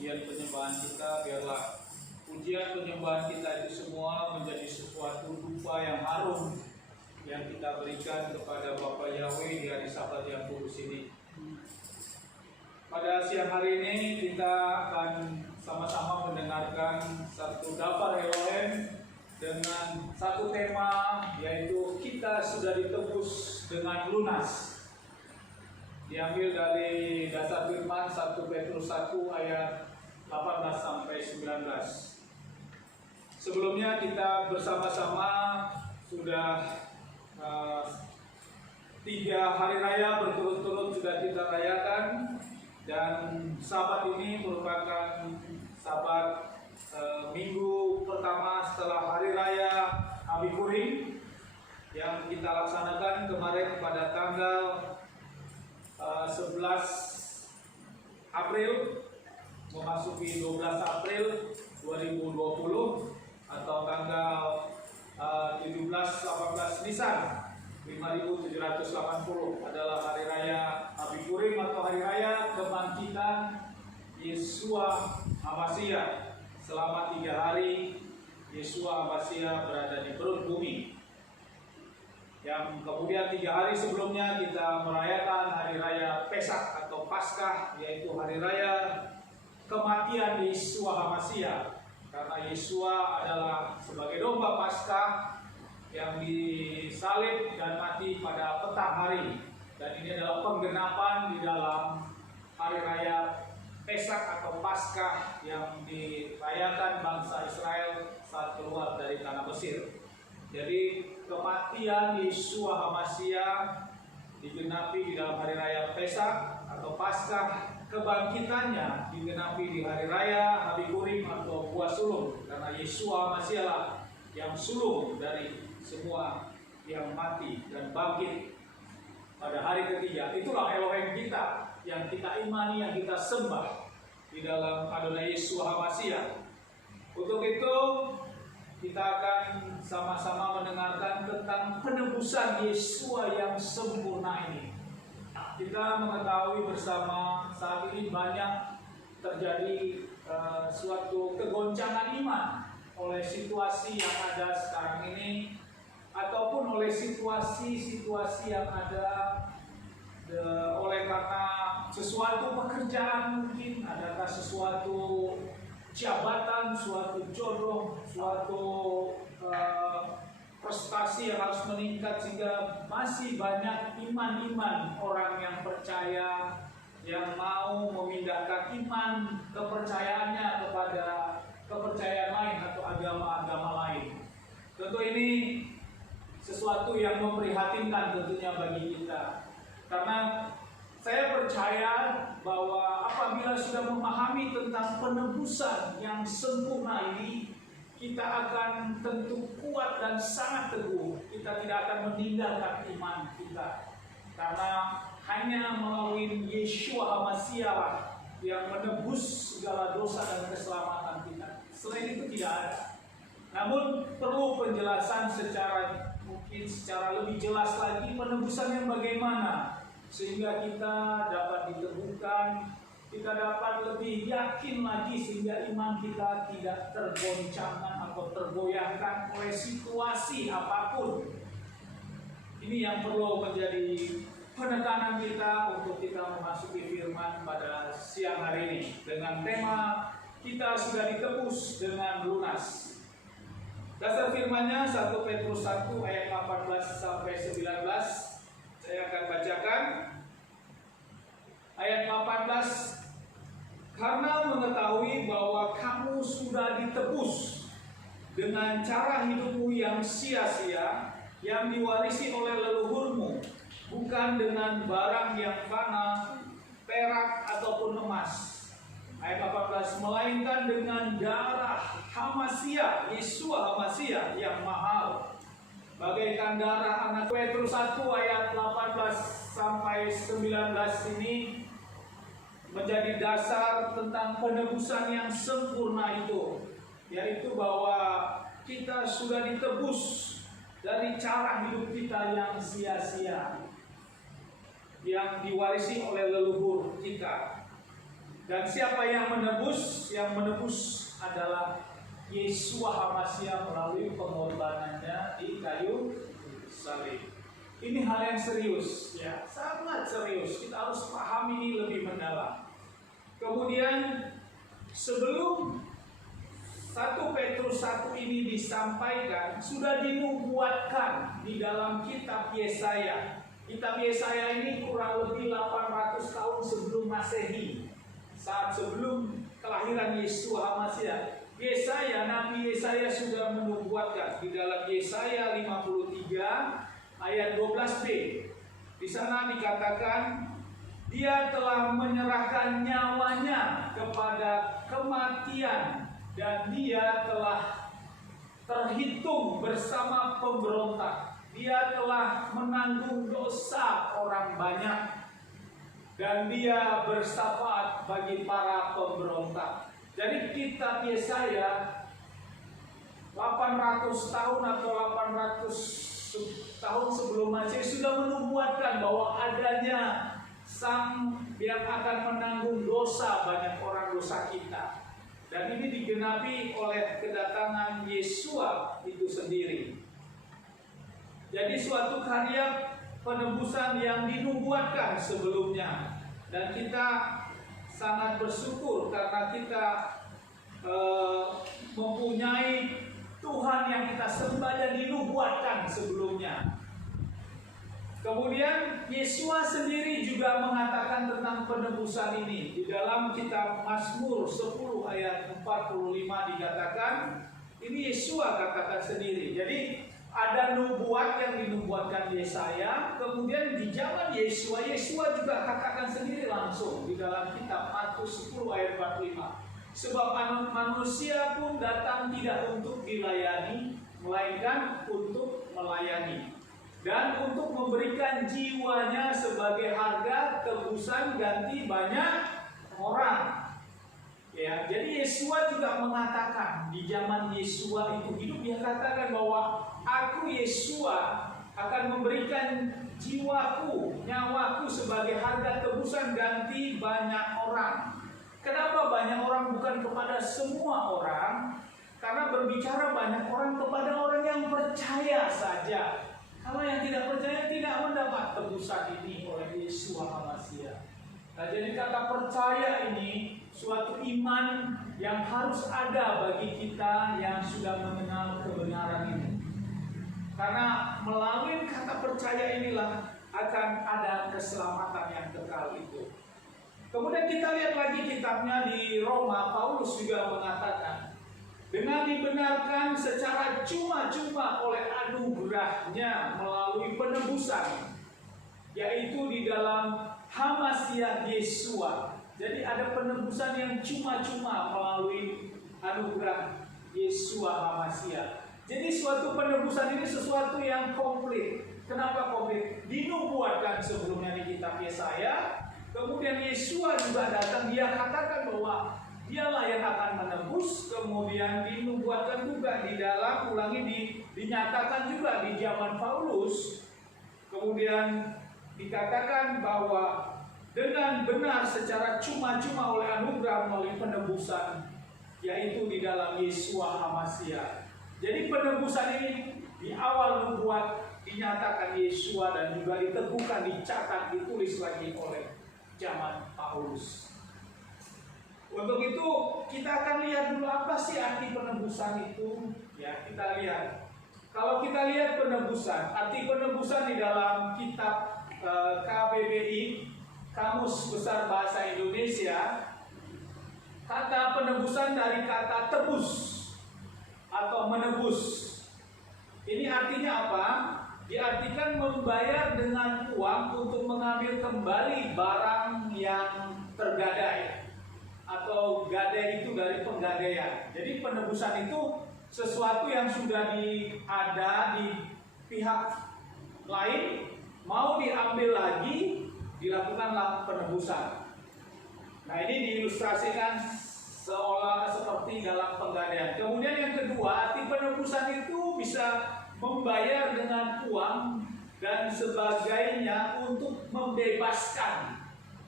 pujian penyembahan kita, biarlah pujian penyembahan kita itu semua menjadi sesuatu dupa yang harum yang kita berikan kepada Bapa Yahweh di hari Sabat yang kudus ini. Pada siang hari ini kita akan sama-sama mendengarkan satu daftar Elohim dengan satu tema, yaitu kita sudah ditebus dengan lunas. Diambil dari dasar firman 1 Petrus 1 ayat 18 sampai 19. Sebelumnya kita bersama-sama sudah 3 hari raya berturut-turut sudah kita rayakan, dan Sabat ini merupakan Sabat minggu pertama setelah hari raya Abipurim yang kita laksanakan kemarin pada tanggal 11 April memasuki 12 April 2020 atau tanggal 17-18 Nisan 5780 adalah hari raya Abipurim atau hari raya kebangkitan Yeshua HaMashiach. Selama 3 hari Yeshua HaMashiach berada di perut bumi. Yang kemudian 3 hari sebelumnya kita merayakan hari raya Pesak atau Paskah, yaitu hari raya kematian Yeshua HaMashiach. Karena Yeshua adalah sebagai domba Paskah yang disalib dan mati pada petang hari, dan ini adalah penggenapan di dalam hari raya Pesak atau Paskah yang dirayakan bangsa Israel saat keluar dari tanah Mesir. Jadi kematian Yeshua HaMashiach digenapi di dalam hari raya Pesak atau Paskah. Kebangkitannya digenapi di hari raya Abipurim atau buah sulung, karena Yeshua HaMashiach lah yang sulung dari semua yang mati dan bangkit pada hari ketiga. Itulah Elohim kita yang kita imani, yang kita sembah di dalam Adonai Yeshua HaMashiach. Untuk itu kita akan sama-sama mendengarkan tentang penebusan Yeshua yang sempurna ini. Kita mengetahui bersama saat ini banyak terjadi suatu kegoncangan iman oleh situasi yang ada sekarang ini, ataupun oleh situasi-situasi yang ada oleh karena sesuatu pekerjaan, mungkin adakah sesuatu jabatan, suatu jodoh, suatu prestasi yang harus meningkat, sehingga masih banyak iman-iman orang yang percaya yang mau memindahkan iman kepercayaannya kepada kepercayaan lain atau agama-agama lain. Tentu ini sesuatu yang memprihatinkan tentunya bagi kita, karena saya percaya bahwa apabila sudah memahami tentang penebusan yang sempurna ini, kita akan tentu kuat dan sangat teguh. Kita tidak akan meninggalkan iman kita, karena hanya melalui Yeshua HaMashiach lah yang menebus segala dosa dan keselamatan kita. Selain itu tidak ada. Namun perlu penjelasan mungkin secara lebih jelas lagi, penebusan yang bagaimana sehingga kita dapat diteguhkan, kita dapat lebih yakin lagi, sehingga iman kita tidak tergoncangkan atau tergoyahkan oleh situasi apapun. Ini yang perlu menjadi penekanan kita untuk kita memasuki firman pada siang hari ini dengan tema kita sudah ditebus dengan lunas. Dasar firman-Nya 1 Petrus 1 ayat 18 sampai 19. Saya akan bacakan ayat 18. Karena mengetahui bahwa kamu sudah ditebus dengan cara hidupmu yang sia-sia, yang diwarisi oleh leluhurmu, bukan dengan barang yang fana, perak ataupun emas. Ayat 18, melainkan dengan darah HaMashiach, Yeshua HaMashiach yang mahal, bagaikan darah anak. Petrus 1 ayat 18 sampai 19 ini menjadi dasar tentang penebusan yang sempurna itu, yaitu bahwa kita sudah ditebus dari cara hidup kita yang sia-sia, yang diwarisi oleh leluhur kita. Dan siapa yang menebus? Yang menebus adalah Yeshua HaMashiach melalui pengorbanannya di kayu salib. Ini hal yang serius, ya, sangat serius. Kita harus paham ini lebih mendalam. Kemudian sebelum 1 Petrus 1 ini disampaikan, sudah dinubuatkan di dalam kitab Yesaya. Kitab Yesaya ini kurang lebih 800 tahun sebelum Masehi, saat sebelum kelahiran Yeshua HaMashiach. Nabi Yesaya sudah menubuatkan di dalam Yesaya 53 ayat 12b. Di sana dikatakan, Dia telah menyerahkan nyawanya kepada kematian dan Dia telah terhitung bersama pemberontak. Dia telah menanggung dosa orang banyak dan Dia bersyafaat bagi para pemberontak. Jadi kitab Yesaya 800 tahun atau 800 tahun sebelum Masehi sudah menubuatkan bahwa adanya Sang yang akan menanggung dosa banyak orang, dosa kita. Dan ini digenapi oleh kedatangan Yeshua itu sendiri. Jadi suatu karya penebusan yang dinubuatkan sebelumnya. Dan kita sangat bersyukur karena kita mempunyai Tuhan yang kita sembah dan dinubuatkan sebelumnya. Kemudian Yeshua sendiri juga mengatakan tentang penebusan ini. Di dalam kitab Mazmur 10 ayat 45 dikatakan, ini Yeshua katakan sendiri. Jadi ada nubuat yang dinubuatkan Yesaya, kemudian di zaman Yeshua juga katakan sendiri langsung di dalam kitab Markus 10 ayat 45. Sebab manusia pun datang tidak untuk dilayani, melainkan untuk melayani, dan untuk memberikan jiwanya sebagai harga tebusan ganti banyak orang. Ya, jadi Yeshua juga mengatakan di zaman Yeshua itu hidup, dia katakan bahwa aku Yeshua akan memberikan jiwaku, nyawaku sebagai harga tebusan ganti banyak orang. Kenapa banyak orang? Bukan kepada semua orang, karena berbicara banyak orang kepada orang yang percaya saja. Kalau yang tidak percaya tidak mendapat tebusan ini oleh Yeshua HaMashiach. Nah, jadi kata percaya ini suatu iman yang harus ada bagi kita yang sudah mengenal kebenaran ini. Karena melalui kata percaya inilah akan ada keselamatan yang kekal itu. Kemudian kita lihat lagi kitabnya di Roma, Paulus juga mengatakan, dengan dibenarkan secara cuma-cuma oleh anugerahnya melalui penebusan, yaitu di dalam HaMashiach Yeshua. Jadi ada penebusan yang cuma-cuma melalui anugerah Yeshua HaMashiach. Jadi suatu penebusan ini sesuatu yang komplit. Kenapa komplit? Dinubuatkan sebelumnya di kitab Yesaya. Kemudian Yeshua juga datang, dia katakan bahwa dialah yang akan menebus. Kemudian dinubuatkan juga di dalam, dinyatakan juga di zaman Paulus. Kemudian dikatakan bahwa dengan benar secara cuma-cuma oleh anugerah melalui penebusan, yaitu di dalam Yeshua HaMashiach. Jadi penebusan ini di awal nubuat dinyatakan Yeshua dan juga diteguhkan, dicatat, ditulis lagi oleh zaman Paulus. Untuk itu kita akan lihat dulu apa sih arti penebusan itu. Ya, kita lihat. Kalau kita lihat penebusan, arti penebusan di dalam kitab KBBI, Kamus Besar Bahasa Indonesia, kata penebusan dari kata tebus atau menebus. Ini artinya apa? Diartikan membayar dengan uang untuk mengambil kembali barang yang tergadai, atau gadai itu dari penggadaian. Jadi penebusan itu sesuatu yang sudah ada di pihak lain, mau diambil lagi, dilakukanlah penebusan. Nah, ini diilustrasikan seolah seperti dalam penggadaian. Kemudian yang kedua, arti penebusan itu bisa membayar dengan uang dan sebagainya untuk membebaskan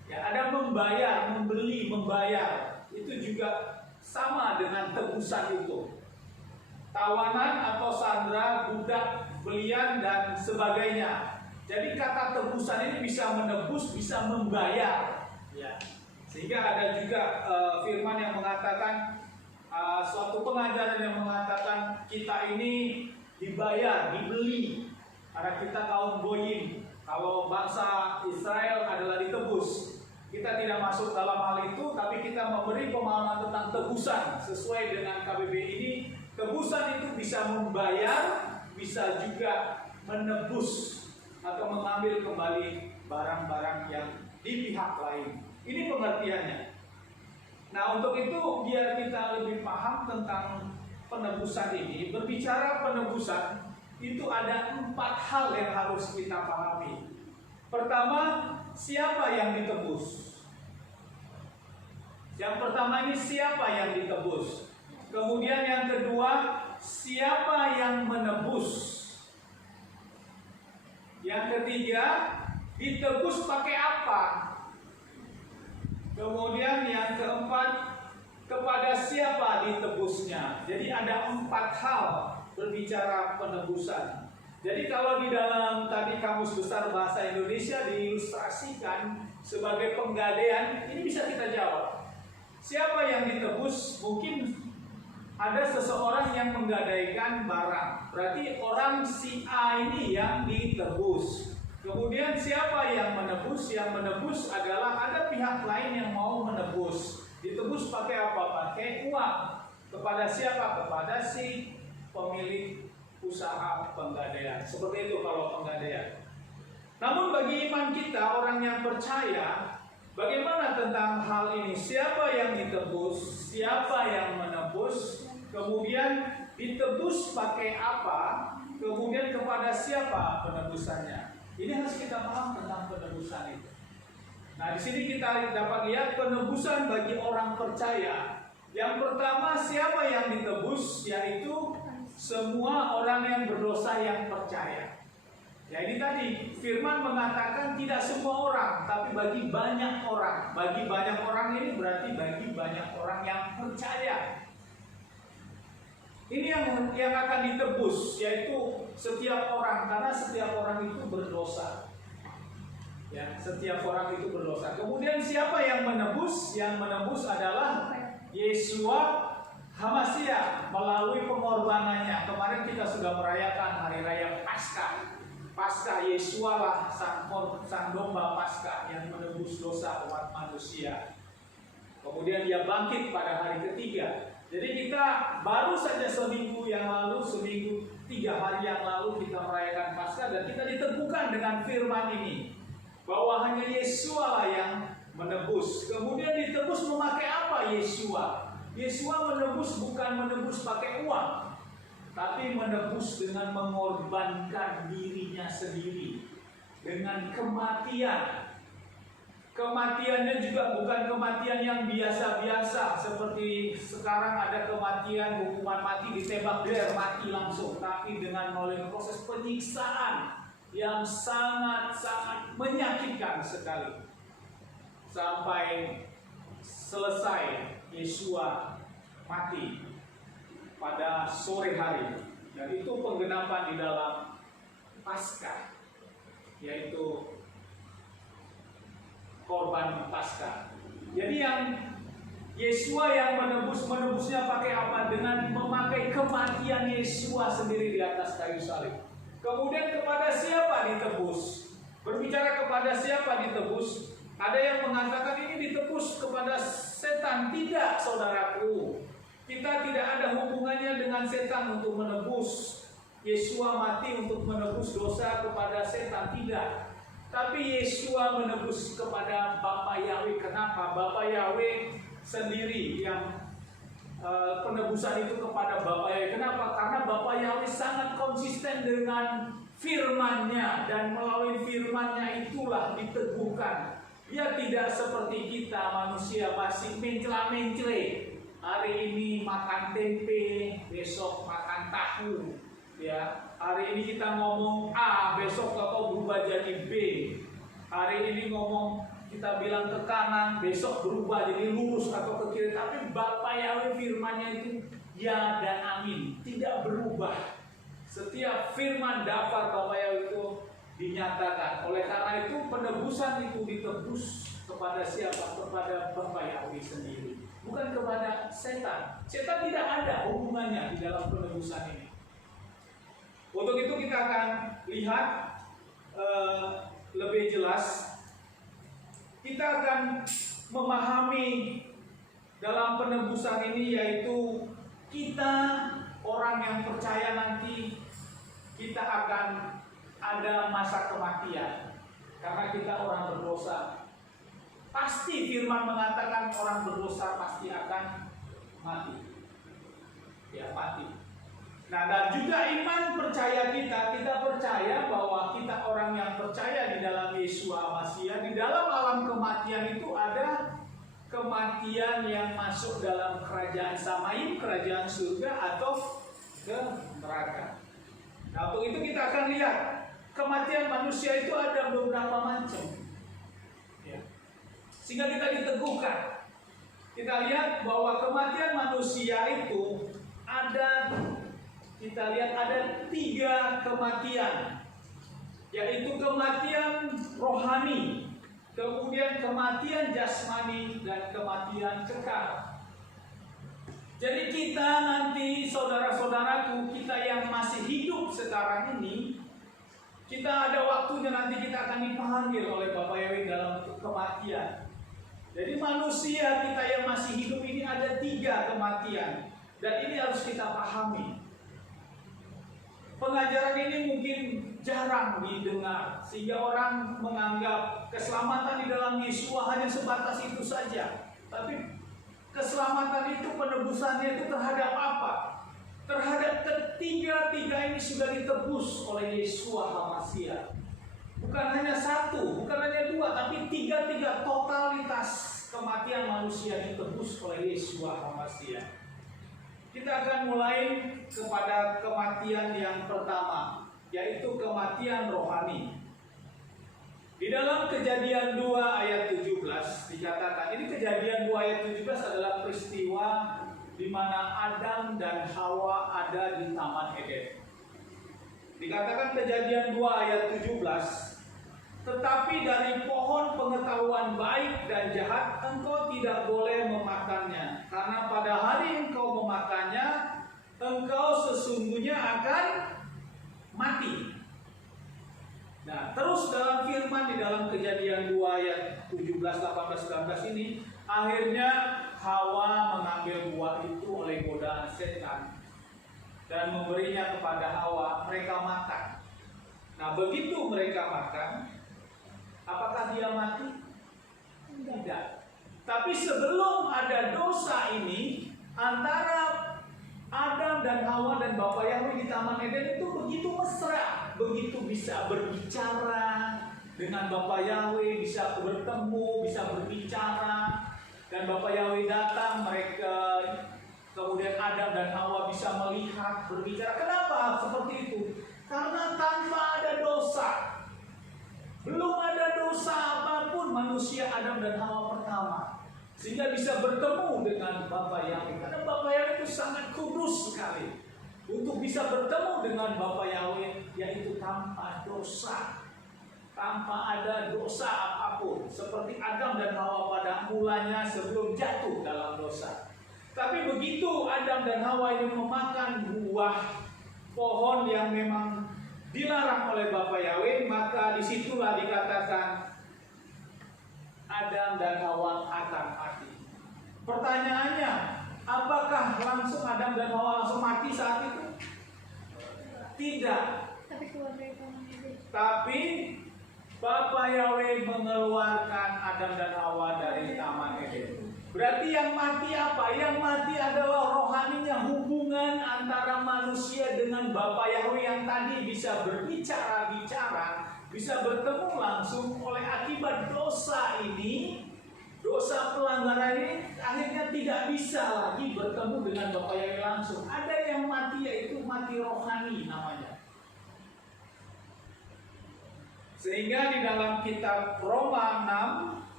Ya, ada membayar, membeli, membayar. Itu juga sama dengan tebusan itu. Tawanan atau sandera, budak, belian, dan sebagainya. Jadi kata tebusan ini bisa menebus, bisa membayar. Ya. Sehingga ada juga firman yang mengatakan, suatu pengajaran yang mengatakan kita ini dibayar, dibeli. Karena kita kaum goyim. Kalau bangsa Israel adalah ditebus. Kita tidak masuk dalam hal itu, tapi kita memberi pemahaman tentang tebusan. Sesuai dengan KBB ini, tebusan itu bisa membayar, bisa juga menebus atau mengambil kembali barang-barang yang di pihak lain. Ini pengertiannya. Nah, untuk itu biar kita lebih paham tentang penebusan ini, berbicara penebusan itu ada 4 hal yang harus kita pahami. Pertama, siapa yang ditebus? Yang pertama ini siapa yang ditebus? Kemudian yang kedua, siapa yang menebus? Yang ketiga, ditebus pakai apa? Kemudian yang keempat, kepada siapa ditebusnya? Jadi ada 4 hal berbicara penebusan. Jadi kalau di dalam tadi Kamus Besar Bahasa Indonesia diilustrasikan sebagai penggadaian, ini bisa kita jawab. Siapa yang ditebus? Mungkin ada seseorang yang menggadaikan barang. Berarti orang si A ini yang ditebus. Kemudian siapa yang menebus? Yang menebus adalah ada pihak lain yang mau menebus. Ditebus pakai apa? Pakai uang. Kepada siapa? Kepada si pemilik usaha penggadaian. Seperti itu kalau penggadaian. Namun bagi iman kita, orang yang percaya, bagaimana tentang hal ini? Siapa yang ditebus? Siapa yang menebus? Kemudian ditebus pakai apa? Kemudian kepada siapa penebusannya? Ini harus kita paham tentang penebusan itu. Nah, di sini kita dapat lihat penebusan bagi orang percaya. Yang pertama, siapa yang ditebus? Yaitu semua orang yang berdosa yang percaya. Ya, ini tadi firman mengatakan tidak semua orang, tapi bagi banyak orang. Bagi banyak orang ini berarti bagi banyak orang yang percaya. Ini yang akan ditebus, yaitu setiap orang, karena setiap orang itu berdosa. Ya, setiap orang itu berdosa. Kemudian siapa yang menebus? Yang menebus adalah Yeshua Hamashiach melalui pengorbanannya. Kemarin kita sudah merayakan hari raya Paskah. Paskah Yeshua lah sang domba Paskah yang menebus dosa umat manusia. Kemudian dia bangkit pada hari ketiga. Jadi kita baru saja seminggu 3 hari yang lalu kita merayakan Paskah dan kita diteguhkan dengan firman ini bahwa hanya Yeshua lah yang menebus. Kemudian ditebus memakai apa Yeshua? Yeshua menebus bukan menebus pakai uang, tapi menebus dengan mengorbankan dirinya sendiri dengan kematian. Kematiannya juga bukan kematian yang biasa-biasa seperti sekarang ada kematian hukuman mati ditembak mati langsung, tapi dengan melalui proses penyiksaan yang sangat-sangat menyakitkan sekali sampai selesai Yeshua mati pada sore hari. Dan itu penggenapan di dalam Paskah, yaitu korban Paskah. Jadi yang Yeshua yang menebusnya pakai apa? Dengan memakai kematian Yeshua sendiri di atas kayu salib. Kemudian kepada siapa ditebus? Berbicara kepada siapa ditebus? Ada yang mengatakan ini ditebus kepada setan. Tidak, saudaraku. Kita tidak ada hubungannya dengan setan untuk menebus. Yeshua mati untuk menebus dosa kepada setan. Tidak. Tapi Yeshua menebus kepada Bapa Yahweh. Kenapa? Bapa Yahweh sendiri yang penebusan itu kepada Bapa Yahweh. Kenapa? Karena Bapa Yahweh sangat konsisten dengan firman-Nya dan melalui firman-Nya itulah diteguhkan. Dia tidak seperti kita manusia masih mencela-mencele. Hari ini makan tempe, besok makan tahu. Ya, hari ini kita ngomong A, besok atau berubah jadi B. Hari ini ngomong kita bilang ke kanan, besok berubah jadi lurus atau ke kiri. Tapi Bapa Yahweh firman-Nya itu ya dan amin, tidak berubah. Setiap firman daftar Bapa Yahweh itu dinyatakan. Oleh karena itu penebusan itu ditebus kepada siapa? Kepada Bapa Yahweh sendiri, bukan kepada setan. Setan tidak ada hubungannya di dalam penebusan ini. Untuk itu kita akan lihat lebih jelas. Kita akan memahami dalam penebusan ini, yaitu kita orang yang percaya nanti kita akan ada masa kematian karena kita orang berdosa. Pasti firman mengatakan orang berdosa pasti akan mati. Ya, mati. Nah, dan juga iman percaya kita percaya bahwa kita orang yang percaya di dalam Yesus Hamasiah, di dalam alam kematian itu ada kematian yang masuk dalam kerajaan Samaim, kerajaan surga, atau ke neraka. Nah, untuk itu kita akan lihat kematian manusia itu ada beberapa macam, ya. Sehingga kita diteguhkan. Kita lihat bahwa kematian manusia itu ada. Kita lihat ada 3 kematian, yaitu kematian rohani, kemudian kematian jasmani, dan kematian kekal. Jadi kita nanti, saudara-saudaraku, kita yang masih hidup sekarang ini, kita ada waktunya nanti kita akan dipanggil oleh Bapa Yahweh dalam kematian. Jadi manusia kita yang masih hidup ini ada 3 kematian, dan ini harus kita pahami. Pengajaran ini mungkin jarang didengar, sehingga orang menganggap keselamatan di dalam Yesus hanya sebatas itu saja. Tapi keselamatan itu, penebusannya itu terhadap apa? Terhadap ketiga-tiga ini sudah ditebus oleh Yesus Hamasiah. Bukan hanya 1, bukan hanya 2, tapi 3 totalitas kematian manusia ditebus oleh Yesus Hamasiah. Kita akan mulai kepada kematian yang pertama, yaitu kematian rohani. Di dalam Kejadian 2 ayat 17 dikatakan, ini Kejadian 2 ayat 17 adalah peristiwa di mana Adam dan Hawa ada di Taman Eden. Dikatakan Kejadian 2 ayat 17, tetapi dari pohon pengetahuan baik dan jahat engkau tidak boleh memakannya, karena pada hari engkau memakannya, engkau sesungguhnya akan mati. Nah, terus dalam firman di dalam Kejadian 2 ayat 17, 18, 19 ini, akhirnya Hawa mengambil buah itu oleh godaan setan dan memberinya kepada Hawa, mereka makan. Nah, begitu mereka makan, apakah dia mati? Tidak. Tapi sebelum ada dosa ini, antara Adam dan Hawa dan Bapa Yahweh di Taman Eden itu begitu mesra, begitu bisa berbicara dengan Bapa Yahweh, bisa bertemu, bisa berbicara. Dan Bapa Yahweh datang, mereka kemudian Adam dan Hawa bisa melihat, berbicara. Kenapa seperti itu? Karena tanpa ada dosa, belum ada dosa apapun manusia Adam dan Hawa pertama, sehingga bisa bertemu dengan Bapa Yahweh. Karena Bapa Yahweh itu sangat kudus sekali. Untuk bisa bertemu dengan Bapa Yahweh, yaitu tanpa dosa, tanpa ada dosa apapun, seperti Adam dan Hawa pada mulanya sebelum jatuh dalam dosa. Tapi begitu Adam dan Hawa ini memakan buah pohon yang memang dilarang oleh Bapa Yahweh, maka disitulah dikatakan Adam dan Hawa akan mati. Pertanyaannya, apakah langsung Adam dan Hawa langsung mati saat itu? Tidak. Tapi Bapa Yahweh mengeluarkan Adam dan Hawa dari Taman Eden. Berarti yang mati apa? Yang mati adalah rohaninya, hubungan antara manusia dengan Bapa Yahweh yang tadi bisa berbicara-bicara, bisa bertemu langsung. Oleh akibat dosa ini, dosa pelanggaran ini, akhirnya tidak bisa lagi bertemu dengan Bapa Yahweh langsung. Ada yang mati, yaitu mati rohani namanya. Sehingga di dalam kitab Roma 6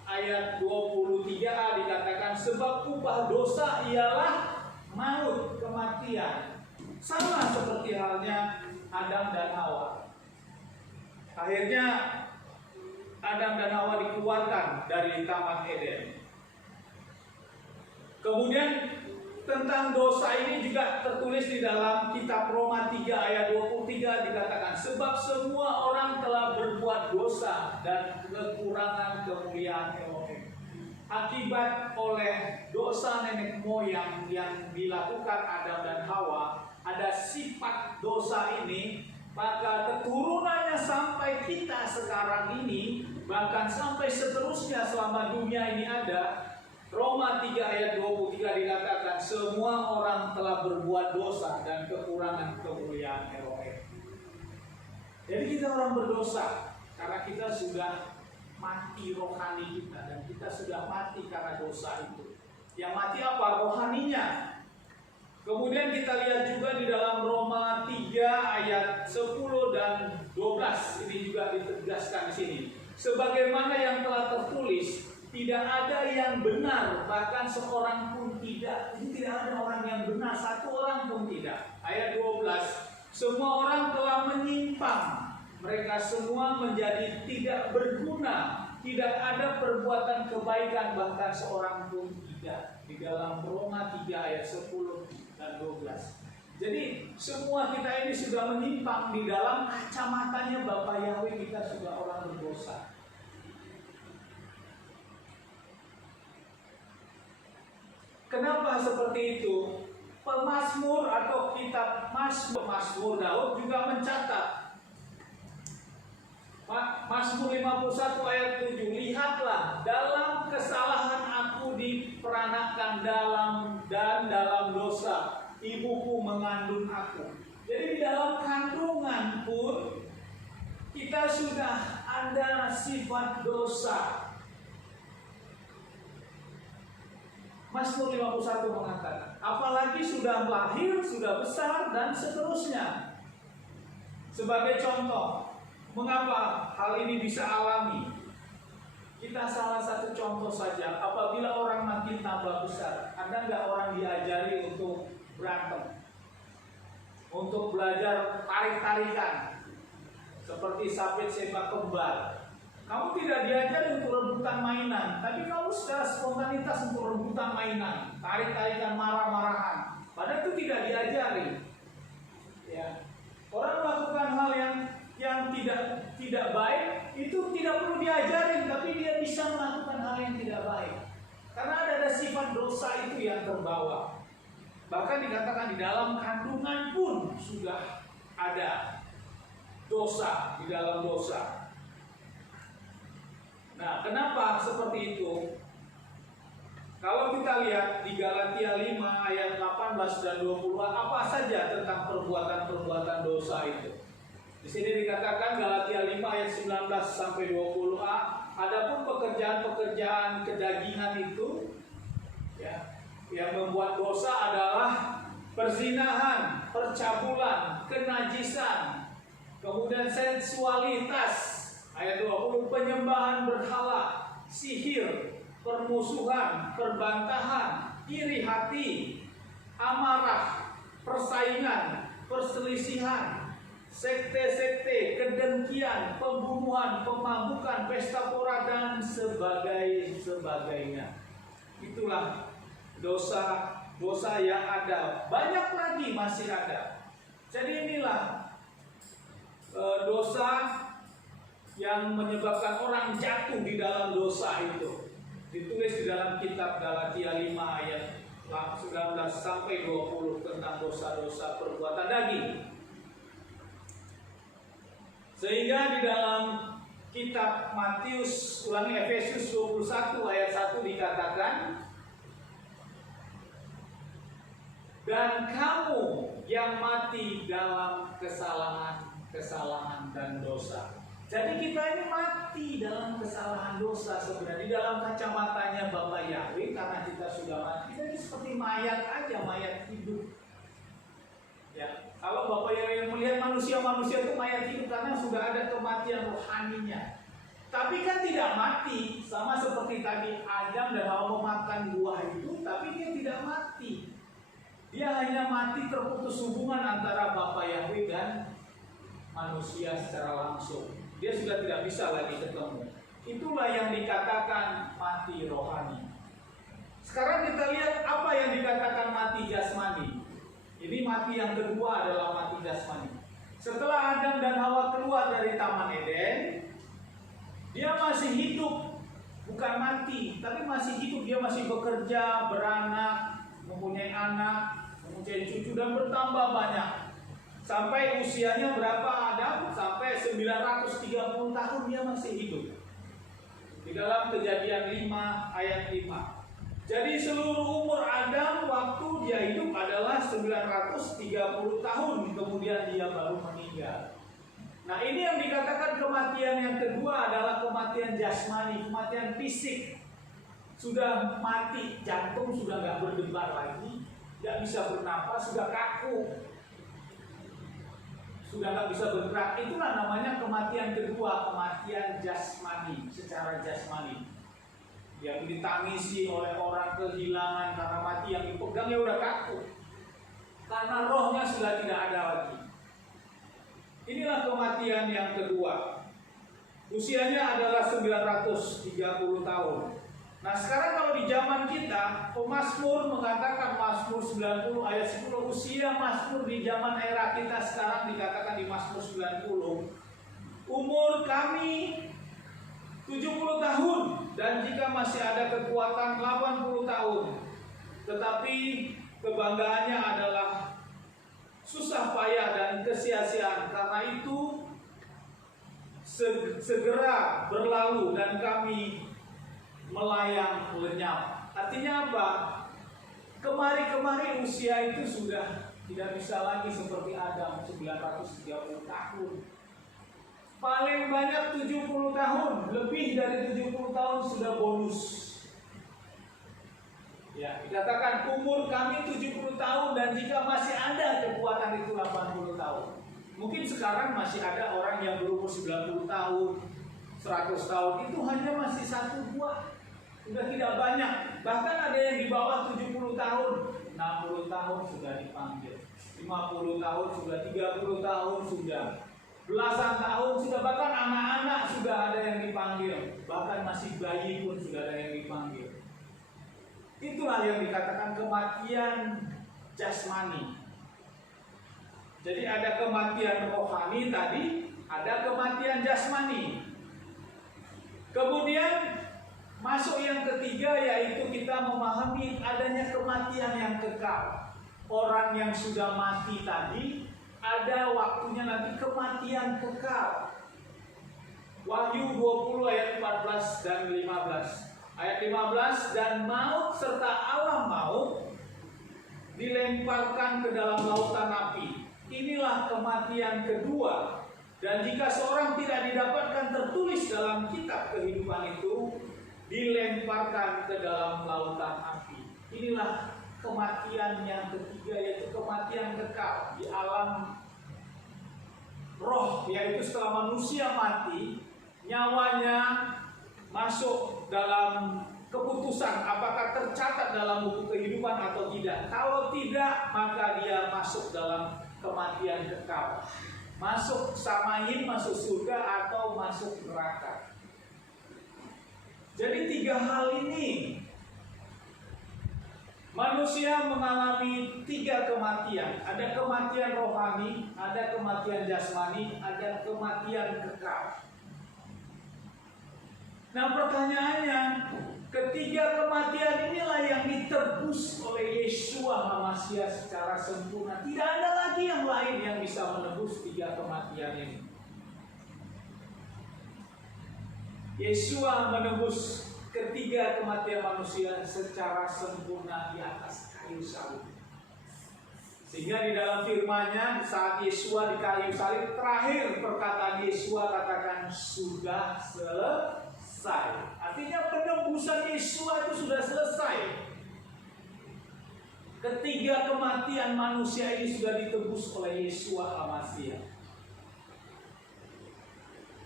ayat 23a dikatakan, sebab upah dosa ialah maut, kematian. Sama seperti halnya Adam dan Hawa. Akhirnya Adam dan Hawa dikeluarkan dari Taman Eden. Kemudian tentang dosa ini juga tertulis di dalam kitab Roma 3 ayat 23 dikatakan, sebab semua orang telah berbuat dosa dan kekurangan kemuliaan Elohim. Akibat oleh dosa nenek moyang yang dilakukan Adam dan Hawa, ada sifat dosa ini, maka keturunannya sampai kita sekarang ini, bahkan sampai seterusnya selama dunia ini ada. Roma 3 ayat 23 dikatakan, semua orang telah berbuat dosa dan kekurangan kemuliaan Elohim. Jadi kita orang berdosa karena kita sudah mati rohani kita, dan kita sudah mati karena dosa itu. Yang mati apa? Rohaninya. Kemudian kita lihat juga di dalam Roma 3 ayat 10 dan 12, ini juga ditegaskan di sini. Sebagaimana yang telah tertulis, tidak ada yang benar, bahkan seorang pun tidak. Jadi tidak ada orang yang benar, satu orang pun tidak. Ayat 12, semua orang telah menyimpang, mereka semua menjadi tidak berguna, tidak ada perbuatan kebaikan, bahkan seorang pun tidak. Di dalam Roma 3 ayat 10 dan 12. Jadi semua kita ini sudah menyimpang, di dalam kacamatanya Bapa Yahweh kita sudah orang berdosa. Kenapa seperti itu? Pemazmur atau kitab Mazmur Daud juga mencatat. Mazmur 51 ayat 7, lihatlah, dalam kesalahan aku diperanakan dalam dosa, ibuku mengandung aku. Jadi di dalam kandungan pun kita sudah ada sifat dosa. Mazmur 51 mengatakan, apalagi sudah lahir, sudah besar, dan seterusnya. Sebagai contoh, mengapa hal ini bisa alami? Kita salah satu contoh saja, apabila orang makin tambah besar, ada nggak orang diajari untuk berantem? Untuk belajar tarik-tarikan, seperti sabit sepak kembar. Kamu tidak diajari untuk rebutan mainan, tapi kamu secara spontanitas untuk rebutan mainan, tarik-tarikan, marah-marahan. Padahal itu tidak diajari. Ya. Orang melakukan hal yang tidak baik, itu tidak perlu diajarin, tapi dia bisa melakukan hal yang tidak baik. Karena ada sifat dosa itu yang terbawa. Bahkan dikatakan di dalam kandungan pun sudah ada dosa di dalam dosa. Nah, kenapa seperti itu? Kalau kita lihat di Galatia 5 ayat 18 dan 20, apa saja tentang perbuatan-perbuatan dosa itu? Di sini dikatakan Galatia 5 ayat 19 sampai 20a, adapun pekerjaan-pekerjaan kedagingan itu ya, yang membuat dosa adalah perzinahan, percabulan, kenajisan, kemudian sensualitas. Ayat 20, penyembahan berhala, sihir, permusuhan, perbantahan, iri hati, amarah, persaingan, perselisihan, sekte-sekte, kedengkian, pembunuhan, pemabukan, pesta pora, dan sebagainya. Itulah dosa yang ada. Banyak lagi masih ada. Jadi inilah dosa yang menyebabkan orang jatuh di dalam dosa itu. Ditulis di dalam kitab Galatia 5 ayat 19 sampai 20 tentang dosa-dosa perbuatan daging. Sehingga di dalam kitab Efesus 21 ayat 1 dikatakan, dan kamu yang mati dalam kesalahan dan dosa. Jadi kita ini mati dalam kesalahan dosa sebenarnya. Di dalam kacamatanya Bapa Yahweh, karena kita sudah mati, jadi seperti mayat aja, mayat hidup. Ya, kalau Bapa Yahweh melihat manusia itu mayat hidup karena sudah ada kematian rohaninya. Tapi kan tidak mati, sama seperti tadi Adam dan Hawa memakan buah itu, tapi dia tidak mati. Dia hanya mati terputus hubungan antara Bapa Yahweh dan manusia secara langsung. Dia sudah tidak bisa lagi ketemu. Itulah yang dikatakan mati rohani. Sekarang kita lihat apa yang dikatakan mati jasmani. Ini mati yang kedua adalah mati jasmani. Setelah Adam dan Hawa keluar dari Taman Eden, dia masih hidup, bukan mati, tapi masih hidup. Dia masih bekerja, beranak, mempunyai anak, mempunyai cucu, dan bertambah banyak. Sampai usianya berapa Adam? Sampai 930 tahun dia masih hidup. Di dalam Kejadian 5 ayat 5. Jadi seluruh umur Adam waktu dia hidup adalah 930 tahun, kemudian dia baru meninggal. Nah, ini yang dikatakan kematian yang kedua adalah kematian jasmani, kematian fisik. Sudah mati, jantung sudah nggak berdebar lagi, nggak bisa bernapas, sudah kaku, sudah nggak bisa bergerak. Itulah namanya kematian kedua, kematian jasmani, secara jasmani. Yang ditangisi oleh orang kehilangan karena mati, yang dipegang ya udah kaku, karena rohnya sudah tidak ada lagi. Inilah kematian yang kedua. Usianya adalah 930 tahun. Nah, sekarang kalau di zaman kita, pemazmur mengatakan, Mazmur 90 ayat 10, usia mazmur di zaman era kita sekarang dikatakan di Mazmur 90, umur kami 70 tahun, dan jika masih ada kekuatan 80 tahun. Tetapi kebanggaannya adalah susah payah dan kesia-siaan, karena itu segera berlalu dan kami melayang lenyap. Artinya apa? Kemari-kemari usia itu sudah tidak bisa lagi seperti Adam 930 tahun. Paling banyak 70 tahun, lebih dari 70 tahun sudah bonus. Ya, dikatakan umur kami 70 tahun, dan jika masih ada kekuatan itu 80 tahun. Mungkin sekarang masih ada orang yang berumur 90 tahun, 100 tahun, itu hanya masih 1-2. Sudah tidak banyak. Bahkan ada yang di bawah 70 tahun, 60 tahun sudah dipanggil, 50 tahun sudah, 30 tahun sudah, belasan tahun sudah, bahkan anak-anak sudah ada yang dipanggil, bahkan masih bayi pun sudah ada yang dipanggil. Itulah yang dikatakan kematian jasmani. Jadi ada kematian rohani tadi, ada kematian jasmani. Kemudian masuk yang ketiga, yaitu kita memahami adanya kematian yang kekal. Orang yang sudah mati tadi, ada waktunya nanti kematian kekal. Wahyu 20 ayat 14 dan 15. Ayat 15, dan maut serta alam maut dilemparkan ke dalam lautan api. Inilah kematian kedua. Dan jika seorang tidak didapatkan tertulis dalam kitab kehidupan itu, dilemparkan ke dalam lautan api. Inilah kematian yang ketiga, yaitu kematian kekal di alam roh, yaitu setelah manusia mati, nyawanya masuk dalam keputusan apakah tercatat dalam buku kehidupan atau tidak. Kalau tidak, maka dia masuk dalam kematian kekal, masuk samain, masuk surga atau masuk neraka. Jadi 3 hal ini manusia mengalami 3 kematian. Ada kematian rohani, ada kematian jasmani, ada kematian kekal. Nah, pertanyaannya, ketiga kematian inilah yang ditebus oleh Yeshua HaMashiach secara sempurna. Tidak ada lagi yang lain yang bisa menebus 3 kematian ini. Yeshua menebus ketiga kematian manusia secara sempurna di atas kayu salib. Sehingga di dalam firman-Nya, saat Yeshua di kayu salib, terakhir perkataan Yeshua katakan, sudah selesai. Artinya penebusan Yeshua itu sudah selesai. Ketiga kematian manusia ini sudah ditebus oleh Yeshua HaMashiach.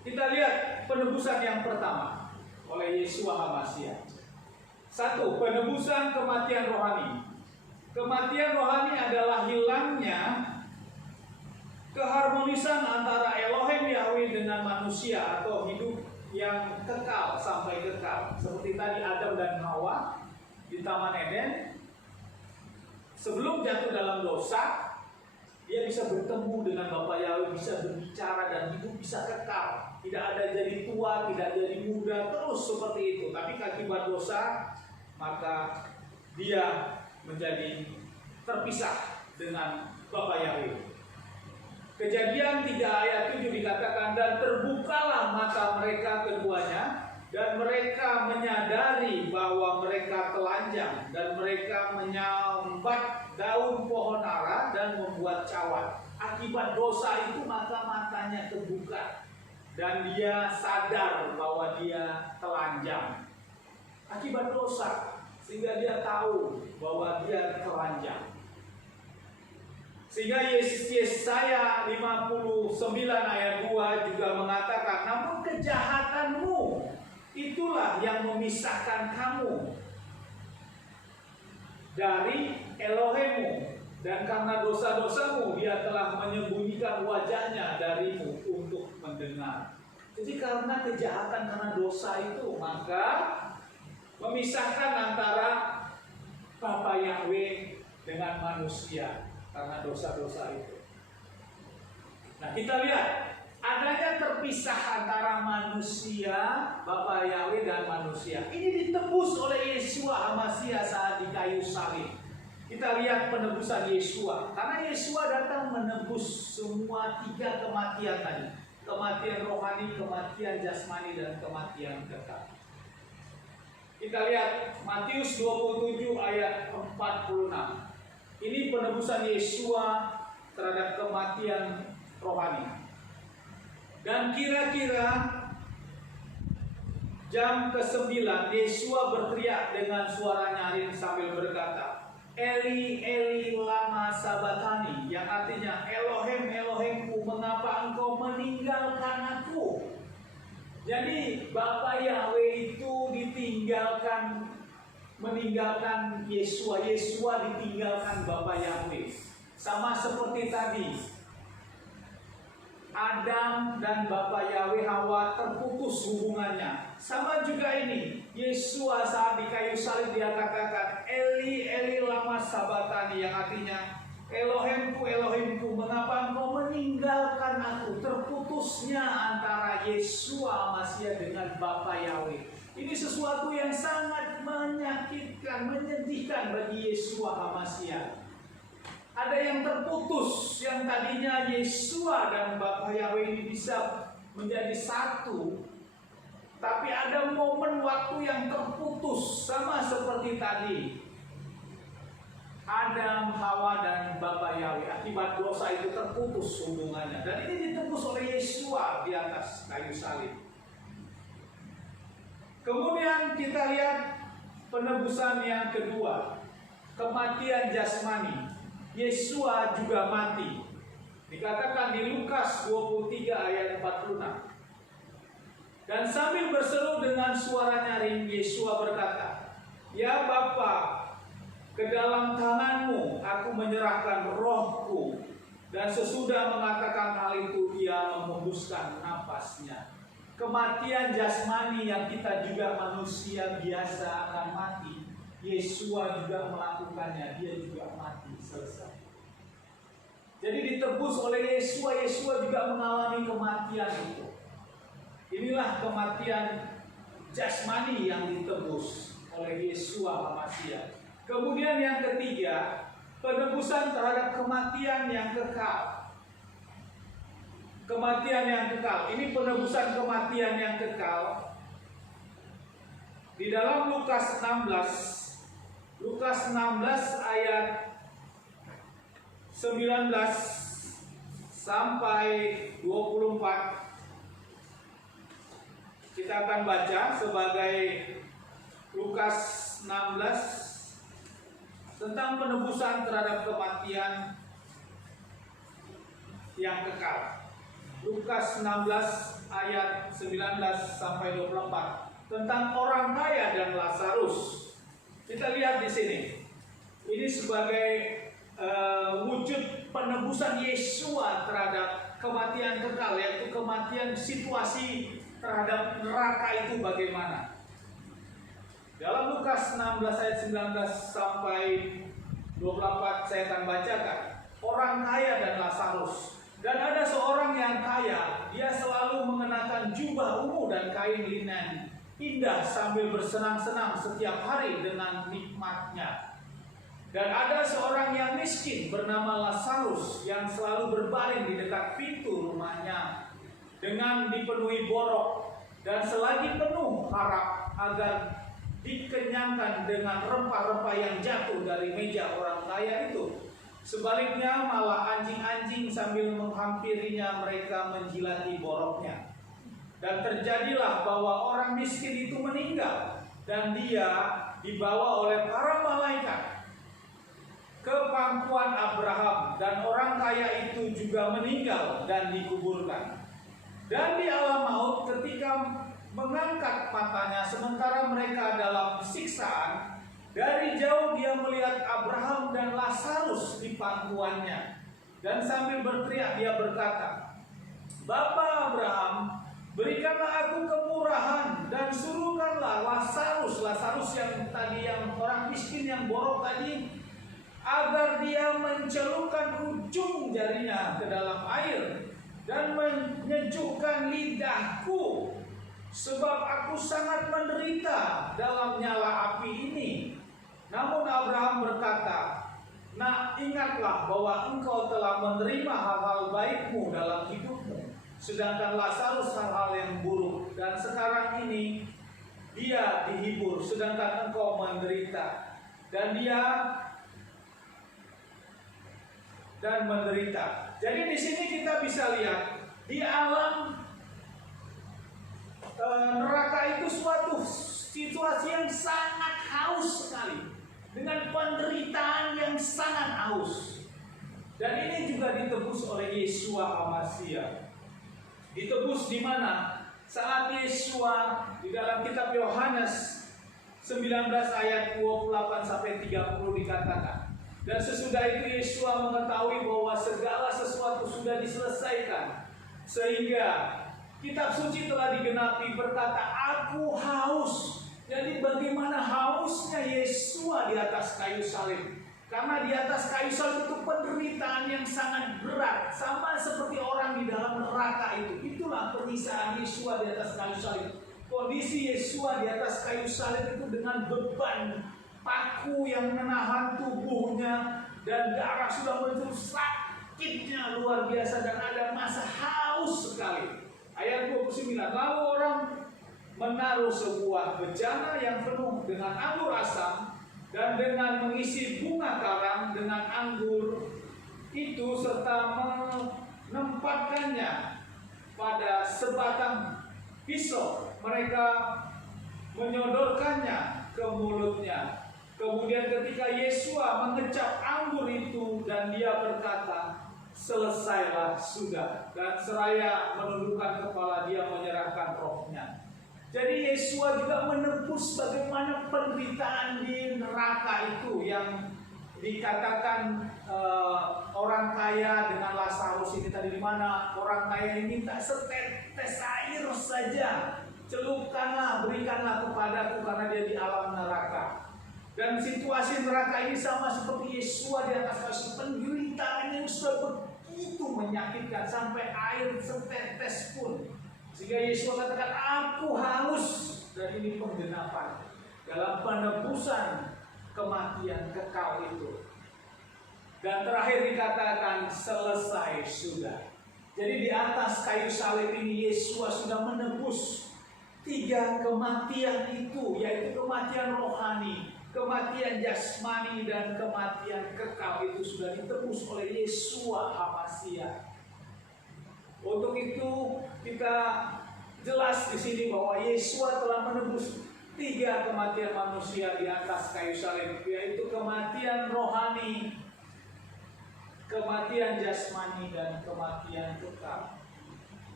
Kita lihat penebusan yang pertama oleh Yeshua HaMashiach. Satu, penebusan kematian rohani. Kematian rohani adalah hilangnya keharmonisan antara Elohim Yahweh dengan manusia atau hidup yang kekal sampai kekal. Seperti tadi Adam dan Hawa di Taman Eden, sebelum jatuh dalam dosa, dia bisa bertemu dengan Bapa Yahweh, bisa berbicara dan hidup bisa kekal. Tidak ada jadi tua, tidak jadi muda, terus seperti itu. Tapi akibat dosa, maka dia menjadi terpisah dengan Bapa Yahweh. Kejadian 3 ayat 7 dikatakan, dan terbukalah mata mereka keduanya, dan mereka menyadari bahwa mereka telanjang, dan mereka menyambat daun pohon ara dan membuat cawan. Akibat dosa itu maka matanya terbuka, dan dia sadar bahwa dia telanjang. Akibat dosa, sehingga dia tahu bahwa dia telanjang. Sehingga Yesaya 59 ayat 2 juga mengatakan, namun kejahatanmu itulah yang memisahkan kamu dari Elohimmu, dan karena dosa-dosamu dia telah menyembunyikan wajahnya darimu untuk mendengar. Jadi karena kejahatan, karena dosa itu, maka memisahkan antara Bapa Yahweh dengan manusia karena dosa-dosa itu. Nah, kita lihat adanya terpisah antara manusia, Bapa Yahweh dan manusia. Ini ditebus oleh Yeshua HaMashiach saat di kayu salib. Kita lihat penebusan Yeshua, karena Yeshua datang menebus semua 3 kematian tadi. Kematian rohani, kematian jasmani, dan kematian kekal. Kita lihat Matius 27 ayat 46. Ini penebusan Yeshua terhadap kematian rohani. Dan kira-kira jam ke-9, Yeshua berteriak dengan suara nyaring sambil berkata, Eli, Eli, lama sabatani, yang artinya, Elohim, Elohimku, mengapa engkau meninggalkan aku? Jadi Bapa Yahweh itu meninggalkan Yeshua, Yeshua ditinggalkan Bapa Yahweh. Sama seperti tadi, Adam dan Bapa Yahweh Hawa terputus hubungannya. Sama juga ini, Yeshua saat di kayu salib dia katakan, Eli, Eli lama sabatani, yang artinya, Elohimku, Elohimku, mengapa engkau meninggalkan aku? Terputusnya antara Yeshua HaMashiach dengan Bapa Yahweh. Ini sesuatu yang sangat menyakitkan, menyedihkan bagi Yeshua HaMashiach. Ada yang terputus, yang tadinya Yeshua dan Bapa Yahweh ini bisa menjadi satu, tapi ada momen waktu yang terputus, sama seperti tadi Adam, Hawa, dan Bapa Yahweh. Akibat dosa itu terputus hubungannya, dan ini ditebus oleh Yeshua di atas kayu salib. Kemudian kita lihat penebusan yang kedua, kematian jasmani. Yeshua juga mati. Dikatakan di Lukas 23 ayat 46. Dan sambil berseru dengan suara nyaring, Yeshua berkata, Ya Bapa, ke dalam tanganmu aku menyerahkan rohku. Dan sesudah mengatakan hal itu, ia menghembuskan napasnya. Kematian jasmani yang kita juga manusia biasa akan mati, Yeshua juga melakukannya, dia juga mati, selesai. Jadi ditebus oleh Yeshua, Yeshua juga mengalami kematian itu. Inilah kematian jasmani yang ditebus oleh Yeshua HaMashiach. Kemudian yang ketiga, penebusan terhadap kematian yang kekal. Kematian yang kekal. Ini penebusan kematian yang kekal. Di dalam Lukas 16 ayat 19 sampai 24. Kita akan baca sebagai Lukas 16 tentang penebusan terhadap kematian yang kekal. Lukas 16 ayat 19 sampai 24 tentang orang kaya dan Lazarus. Kita lihat di sini. Ini sebagai wujud penebusan Yesua terhadap kematian kekal, yaitu kematian situasi terhadap neraka itu bagaimana. Dalam Lukas 16 ayat 19 sampai 24 saya akan bacakan. Orang kaya dan Lazarus. Dan ada seorang yang kaya, dia selalu mengenakan jubah ungu dan kain linen indah sambil bersenang-senang setiap hari dengan nikmatnya. Dan ada seorang yang miskin bernama Lazarus yang selalu berbaring di dekat pintu rumahnya dengan dipenuhi borok, dan selagi penuh harap agar dikenyangkan dengan rempah-rempah yang jatuh dari meja orang kaya itu. Sebaliknya malah anjing-anjing sambil menghampirinya mereka menjilati boroknya. Dan terjadilah bahwa orang miskin itu meninggal dan dia dibawa oleh para malaikat ke pangkuan Abraham, dan orang kaya itu juga meninggal dan dikuburkan. Dan di alam maut ketika mengangkat matanya sementara mereka dalam siksaan, dari jauh dia melihat Abraham dan Lazarus di pangkuannya, dan sambil berteriak dia berkata, "Bapa Abraham, berikanlah aku kemurahan dan suruhkanlah Lazarus yang tadi, yang orang miskin yang borok tadi, agar dia mencelupkan ujung jarinya ke dalam air dan menyejukkan lidahku, sebab aku sangat menderita dalam nyala api ini." Namun Abraham berkata, "Nak, ingatlah bahwa engkau telah menerima hal-hal baikmu dalam hidupmu, sedangkan Lazarus hal-hal yang buruk, dan sekarang ini dia dihibur, sedangkan engkau menderita." Dan menderita. Jadi di sini kita bisa lihat di alam neraka itu suatu situasi yang sangat haus sekali, dengan penderitaan yang sangat haus. Dan ini juga ditebus oleh Yesua HaMasiah. Ditebus di mana? Saat Yesua di dalam kitab Yohanes 19 ayat 28 sampai 30 dikatakan, "Dan sesudah itu Yesua mengetahui bahwa segala sesuatu sudah diselesaikan, sehingga kitab suci telah digenapi, berkata, aku haus." Jadi bagaimana hausnya Yesua di atas kayu salib? Karena di atas kayu salib itu penderitaan yang sangat berat, sama seperti orang di dalam neraka itu. Itulah penyiksaan Yesua di atas kayu salib. Kondisi Yesua di atas kayu salib itu dengan beban paku yang menahan tubuhnya, dan darah sudah menutup, sakitnya luar biasa, dan ada masa haus sekali. Ayat 29, lalu orang menaruh sebuah bejana yang penuh dengan anggur asam dan dengan mengisi bunga karang dengan anggur itu, serta menempatkannya pada sebatang pisau. Mereka menyodorkannya ke mulutnya. Kemudian ketika Yesua mengecap anggur itu dan dia berkata, "Selesailah sudah," dan seraya menundukkan kepala dia menyerahkan rohnya. Jadi Yesua juga menebus bagaimana penderitaan di neraka itu yang dikatakan orang kaya dengan Lazarus ini tadi, di mana orang kaya ini minta setetes air saja, celupkanlah, berikanlah kepadaku, karena dia di alam neraka. Dan situasi neraka ini sama seperti Yesua di atas kayu, penderitaannya sudah begitu menyakitkan sampai air setetes pun. Sehingga Yesus katakan, aku haus. Dan ini penggenapan dalam penebusan kematian kekal itu. Dan terakhir dikatakan, selesai sudah. Jadi di atas kayu salib ini Yesus sudah menebus 3 kematian itu, yaitu kematian rohani, kematian jasmani, dan kematian kekal itu sudah ditebus oleh Yesua HaMasiah. Untuk itu kita jelas di sini bahwa Yesua telah menebus 3 kematian manusia di atas kayu salib, yaitu kematian rohani, kematian jasmani, dan kematian kekal.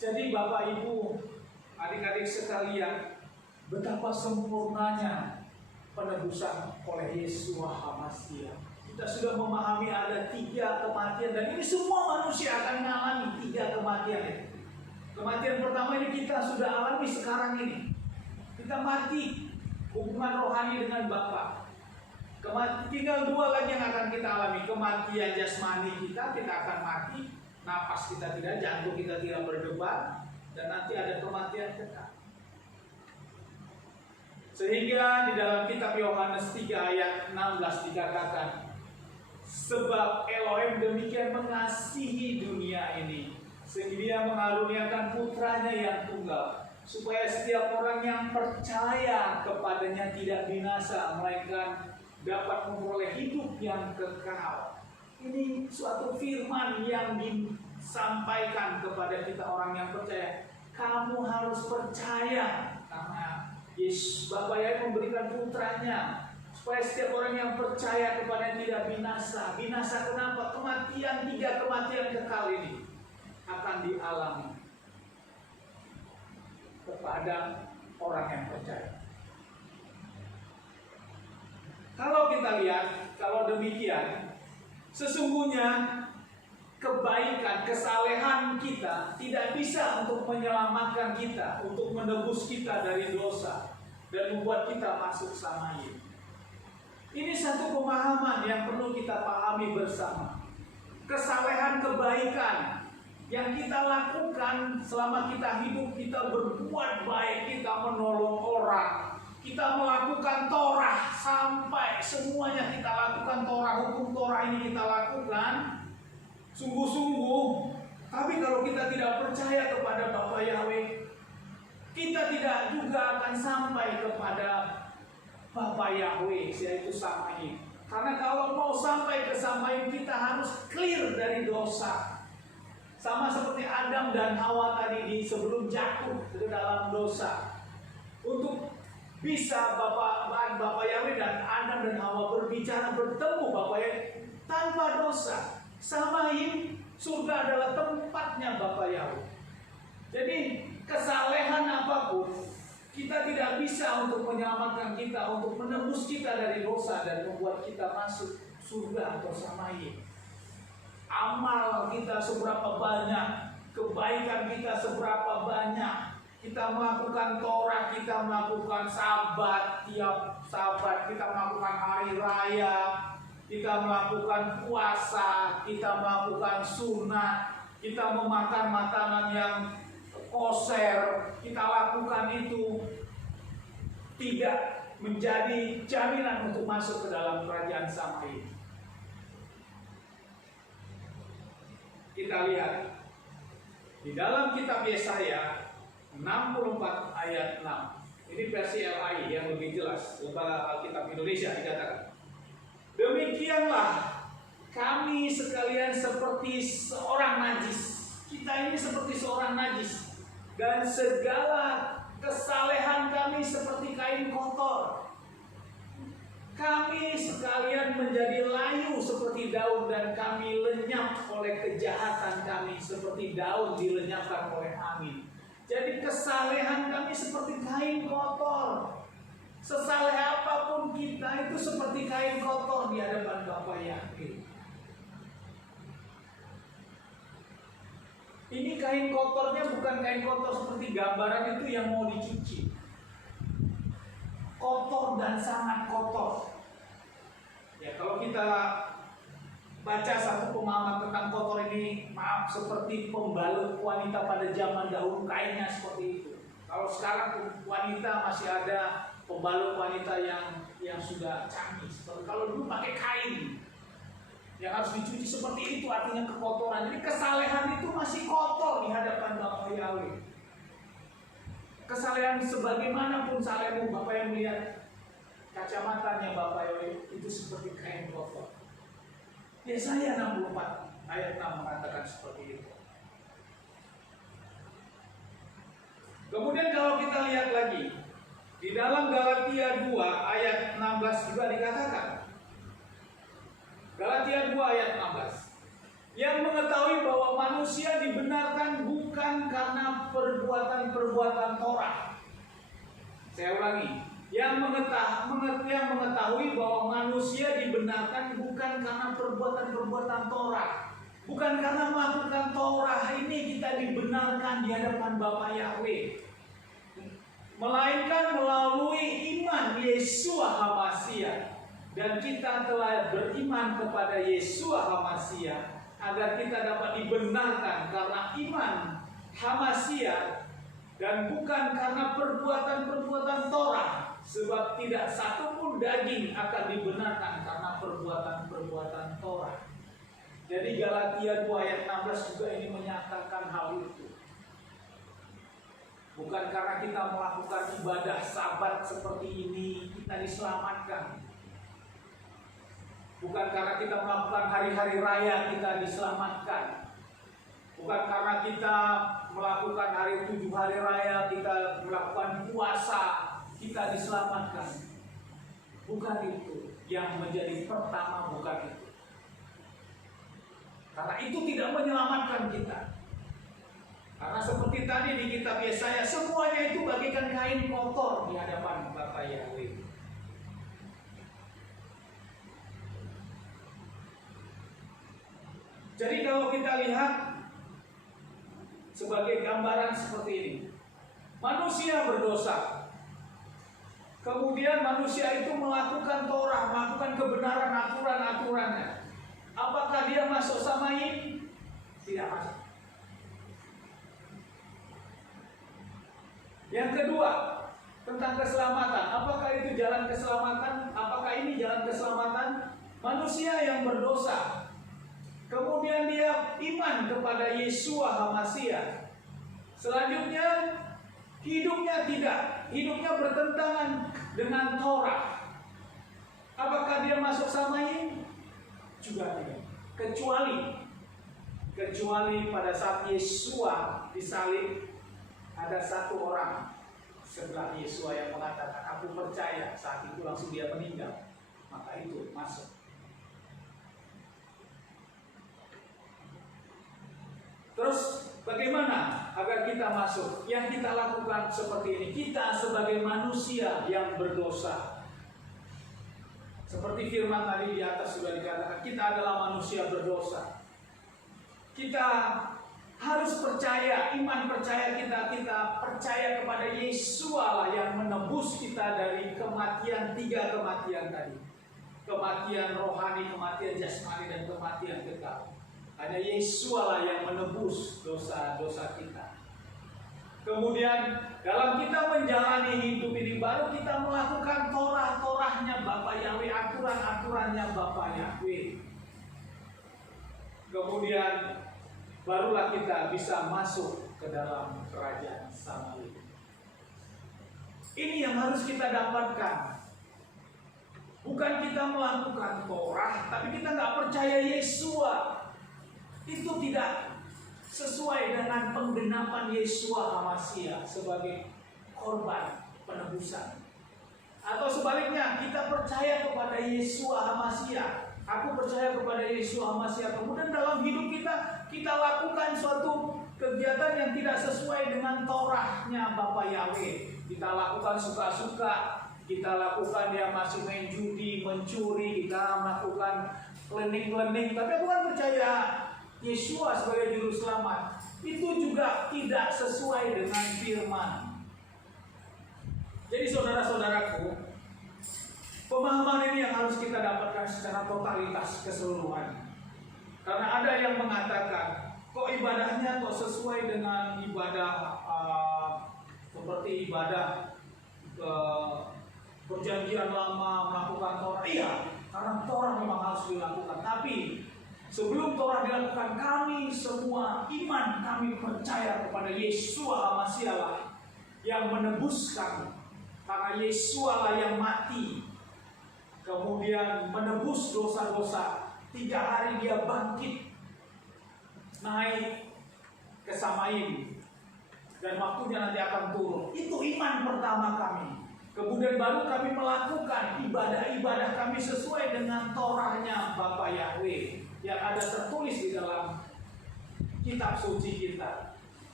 Jadi Bapak Ibu, adik-adik sekalian, betapa sempurnanya penebusan oleh Yeshua HaMashiach. Kita sudah memahami ada 3 kematian, dan ini semua manusia akan mengalami 3 kematian itu. Kematian pertama ini kita sudah alami sekarang ini. Kita mati hubungan rohani dengan Bapa. Tinggal 2 lagi yang akan kita alami. Kematian jasmani kita akan mati. Napas kita tidak, jantung kita tidak berdebar, dan nanti ada kematian kekal. Sehingga di dalam kitab Yohanes 3 ayat 16 dikatakan, sebab Elohim demikian mengasihi dunia ini, sehingga Dia mengaruniakan putranya yang tunggal, supaya setiap orang yang percaya kepadanya tidak binasa, melainkan dapat memperoleh hidup yang kekal. Ini suatu firman yang disampaikan kepada kita orang yang percaya. Kamu harus percaya, karena Yesus Bapa yang memberikan putranya, supaya setiap orang yang percaya kepada tidak binasa. Binasa kenapa? Kematian, 3 kematian kekal ini akan dialami kepada orang yang percaya. Kalau kita lihat, kalau demikian, sesungguhnya kebaikan, kesalehan kita tidak bisa untuk menyelamatkan kita, untuk menebus kita dari dosa dan membuat kita masuk Samayim. Ini satu pemahaman yang perlu kita pahami bersama. Kesalehan, kebaikan yang kita lakukan selama kita hidup, kita berbuat baik, kita menolong orang, kita melakukan Torah, sampai semuanya kita lakukan Torah, hukum Torah ini kita lakukan sungguh-sungguh. Tapi kalau kita tidak percaya kepada Bapa Yahweh, kita tidak juga akan sampai kepada Bapa Yahweh, yaitu Samayim. Karena kalau mau sampai ke Samayim, kita harus clear dari dosa. Sama seperti Adam dan Hawa tadi sebelum jatuh ke dalam dosa. Untuk bisa Bapa Yahweh dan Adam dan Hawa berbicara, bertemu Bapa Yahweh tanpa dosa. Samayim, surga adalah tempatnya Bapa Yahweh. Jadi kesalehan apapun, kita tidak bisa untuk menyelamatkan kita, untuk menebus kita dari dosa dan membuat kita masuk surga atau Samayim. Amal kita seberapa banyak, kebaikan kita seberapa banyak, kita melakukan Torah, kita melakukan sabat, tiap sabat kita melakukan hari raya, kita melakukan puasa, kita melakukan sunat, kita memakan makanan yang kosher, kita lakukan itu, tidak menjadi jaminan untuk masuk ke dalam kerajaan Samayim. Kita lihat di dalam kitab Yesaya 64 ayat 6. Ini versi LAI yang lebih jelas, Lembaga Alkitab Indonesia dikatakan, demikianlah kami sekalian seperti seorang najis. Kita ini seperti seorang najis, dan segala kesalehan kami seperti kain kotor. Kami sekalian menjadi layu seperti daun, dan kami lenyap oleh kejahatan kami seperti daun dilenyapkan oleh angin. Jadi kesalehan kami seperti kain kotor. Sesaleh apapun kita itu seperti kain kotor di hadapan Bapa Yahweh. Ini kain kotornya bukan kain kotor seperti gambaran itu yang mau dicuci. Kotor dan sangat kotor. Ya, kalau kita baca satu pemahaman tentang kotor ini, maaf, seperti pembalut wanita pada zaman dahulu, kainnya seperti itu. Kalau sekarang wanita masih ada pembalut wanita yang sudah canggih. Seperti kalau dulu pakai kain yang harus dicuci seperti itu, artinya kekotoran. Jadi kesalehan itu masih kotor di hadapan Bapa Yahweh. Kesalehan sebagaimanapun salehmu, Bapak yang melihat kacamatanya Bapa Yahweh itu seperti kain kotor. Yesaya 64 ayat 6 mengatakan seperti itu. Kemudian kalau kita lihat lagi di dalam Galatia 2 ayat 16 juga dikatakan, Galatia 2 ayat 16, yang mengetahui bahwa manusia dibenarkan bukan bukan karena perbuatan-perbuatan Torah. Saya ulangi, yang mengetahui bahwa manusia dibenarkan bukan karena perbuatan-perbuatan Torah, bukan karena melakukan Torah ini kita dibenarkan di hadapan Bapa Yahweh, melainkan melalui iman Yeshua HaMashiach. Dan kita telah beriman kepada Yeshua HaMashiach agar kita dapat dibenarkan karena iman HaMashiach dan bukan karena perbuatan-perbuatan Torah, sebab tidak satupun daging akan dibenarkan karena perbuatan-perbuatan Torah. Jadi Galatia 2 ayat 16 juga ini menyatakan hal itu. Bukan karena kita melakukan ibadah Sabat seperti ini kita diselamatkan. Bukan karena kita melakukan hari-hari raya kita diselamatkan. Bukan karena kita melakukan 7 hari raya, kita melakukan puasa, kita diselamatkan. Bukan itu yang menjadi pertama, bukan itu. Karena itu tidak menyelamatkan kita. Karena seperti tadi di kitab Yesaya, semuanya itu bagaikan kain kotor di hadapan Bapa Yahweh. Jadi kalau kita lihat sebagai gambaran seperti ini, manusia berdosa, kemudian manusia itu melakukan Torah, melakukan kebenaran aturan-aturannya. Apakah dia masuk Samaim? Tidak masuk. Yang kedua, tentang keselamatan. Apakah itu jalan keselamatan? Apakah ini jalan keselamatan? Manusia yang berdosa, kemudian dia iman kepada Yeshua HaMashiach. Selanjutnya, hidupnya tidak. Hidupnya bertentangan dengan Torah. Apakah dia masuk Samaim? Juga tidak. Kecuali pada saat Yeshua disalib, ada satu orang setelah Yeshua yang mengatakan, aku percaya, saat itu langsung dia meninggal. Maka itu masuk. Terus bagaimana agar kita masuk? Yang kita lakukan seperti ini. Kita sebagai manusia yang berdosa, seperti firman tadi di atas sudah dikatakan, kita adalah manusia berdosa. Kita harus percaya, iman percaya kita percaya kepada Yeshua lah yang menebus kita dari kematian, 3 kematian tadi. Kematian rohani, kematian jasmani, dan kematian kekal. Hanya Yeshua lah yang menebus dosa-dosa kita. Kemudian dalam kita menjalani hidup ini, baru kita melakukan Torah-Torahnya Bapa Yahweh, aturan-aturannya Bapa Yahweh. Kemudian barulah kita bisa masuk ke dalam kerajaan Samawi. Ini yang harus kita dapatkan. Bukan kita melakukan Torah, tapi kita nggak percaya Yeshua. Itu tidak sesuai dengan penggenapan Yeshua HaMashiach sebagai korban penebusan. Atau sebaliknya, kita percaya kepada Yeshua HaMashiach. Aku percaya kepada Yeshua HaMashiach. Kemudian dalam hidup kita lakukan suatu kegiatan yang tidak sesuai dengan Torahnya Bapa Yahweh. Kita lakukan suka-suka, kita lakukan dia masih main judi, mencuri, kita melakukan klinik-klinik. Tapi aku kan percaya Yeshua sebagai juru selamat. Itu juga tidak sesuai dengan firman. Jadi saudara-saudaraku, pemahaman ini yang harus kita dapatkan secara totalitas keseluruhan. Karena ada yang mengatakan, kok ibadahnya kok sesuai dengan ibadah seperti ibadah perjanjian lama, melakukan Torah. Iya, karena Torah memang harus dilakukan. Tapi sebelum Torah dilakukan, kami semua iman, kami percaya kepada Yeshua HaMashiach yang menebus kami. Karena Yeshua lah yang mati, kemudian menebus dosa-dosa. 3 hari dia bangkit, naik ke Samaim, dan waktunya nanti akan turun. Itu iman pertama kami. Kemudian baru kami melakukan ibadah-ibadah kami sesuai dengan Torahnya Bapa Yahweh yang ada tertulis di dalam kitab suci kita.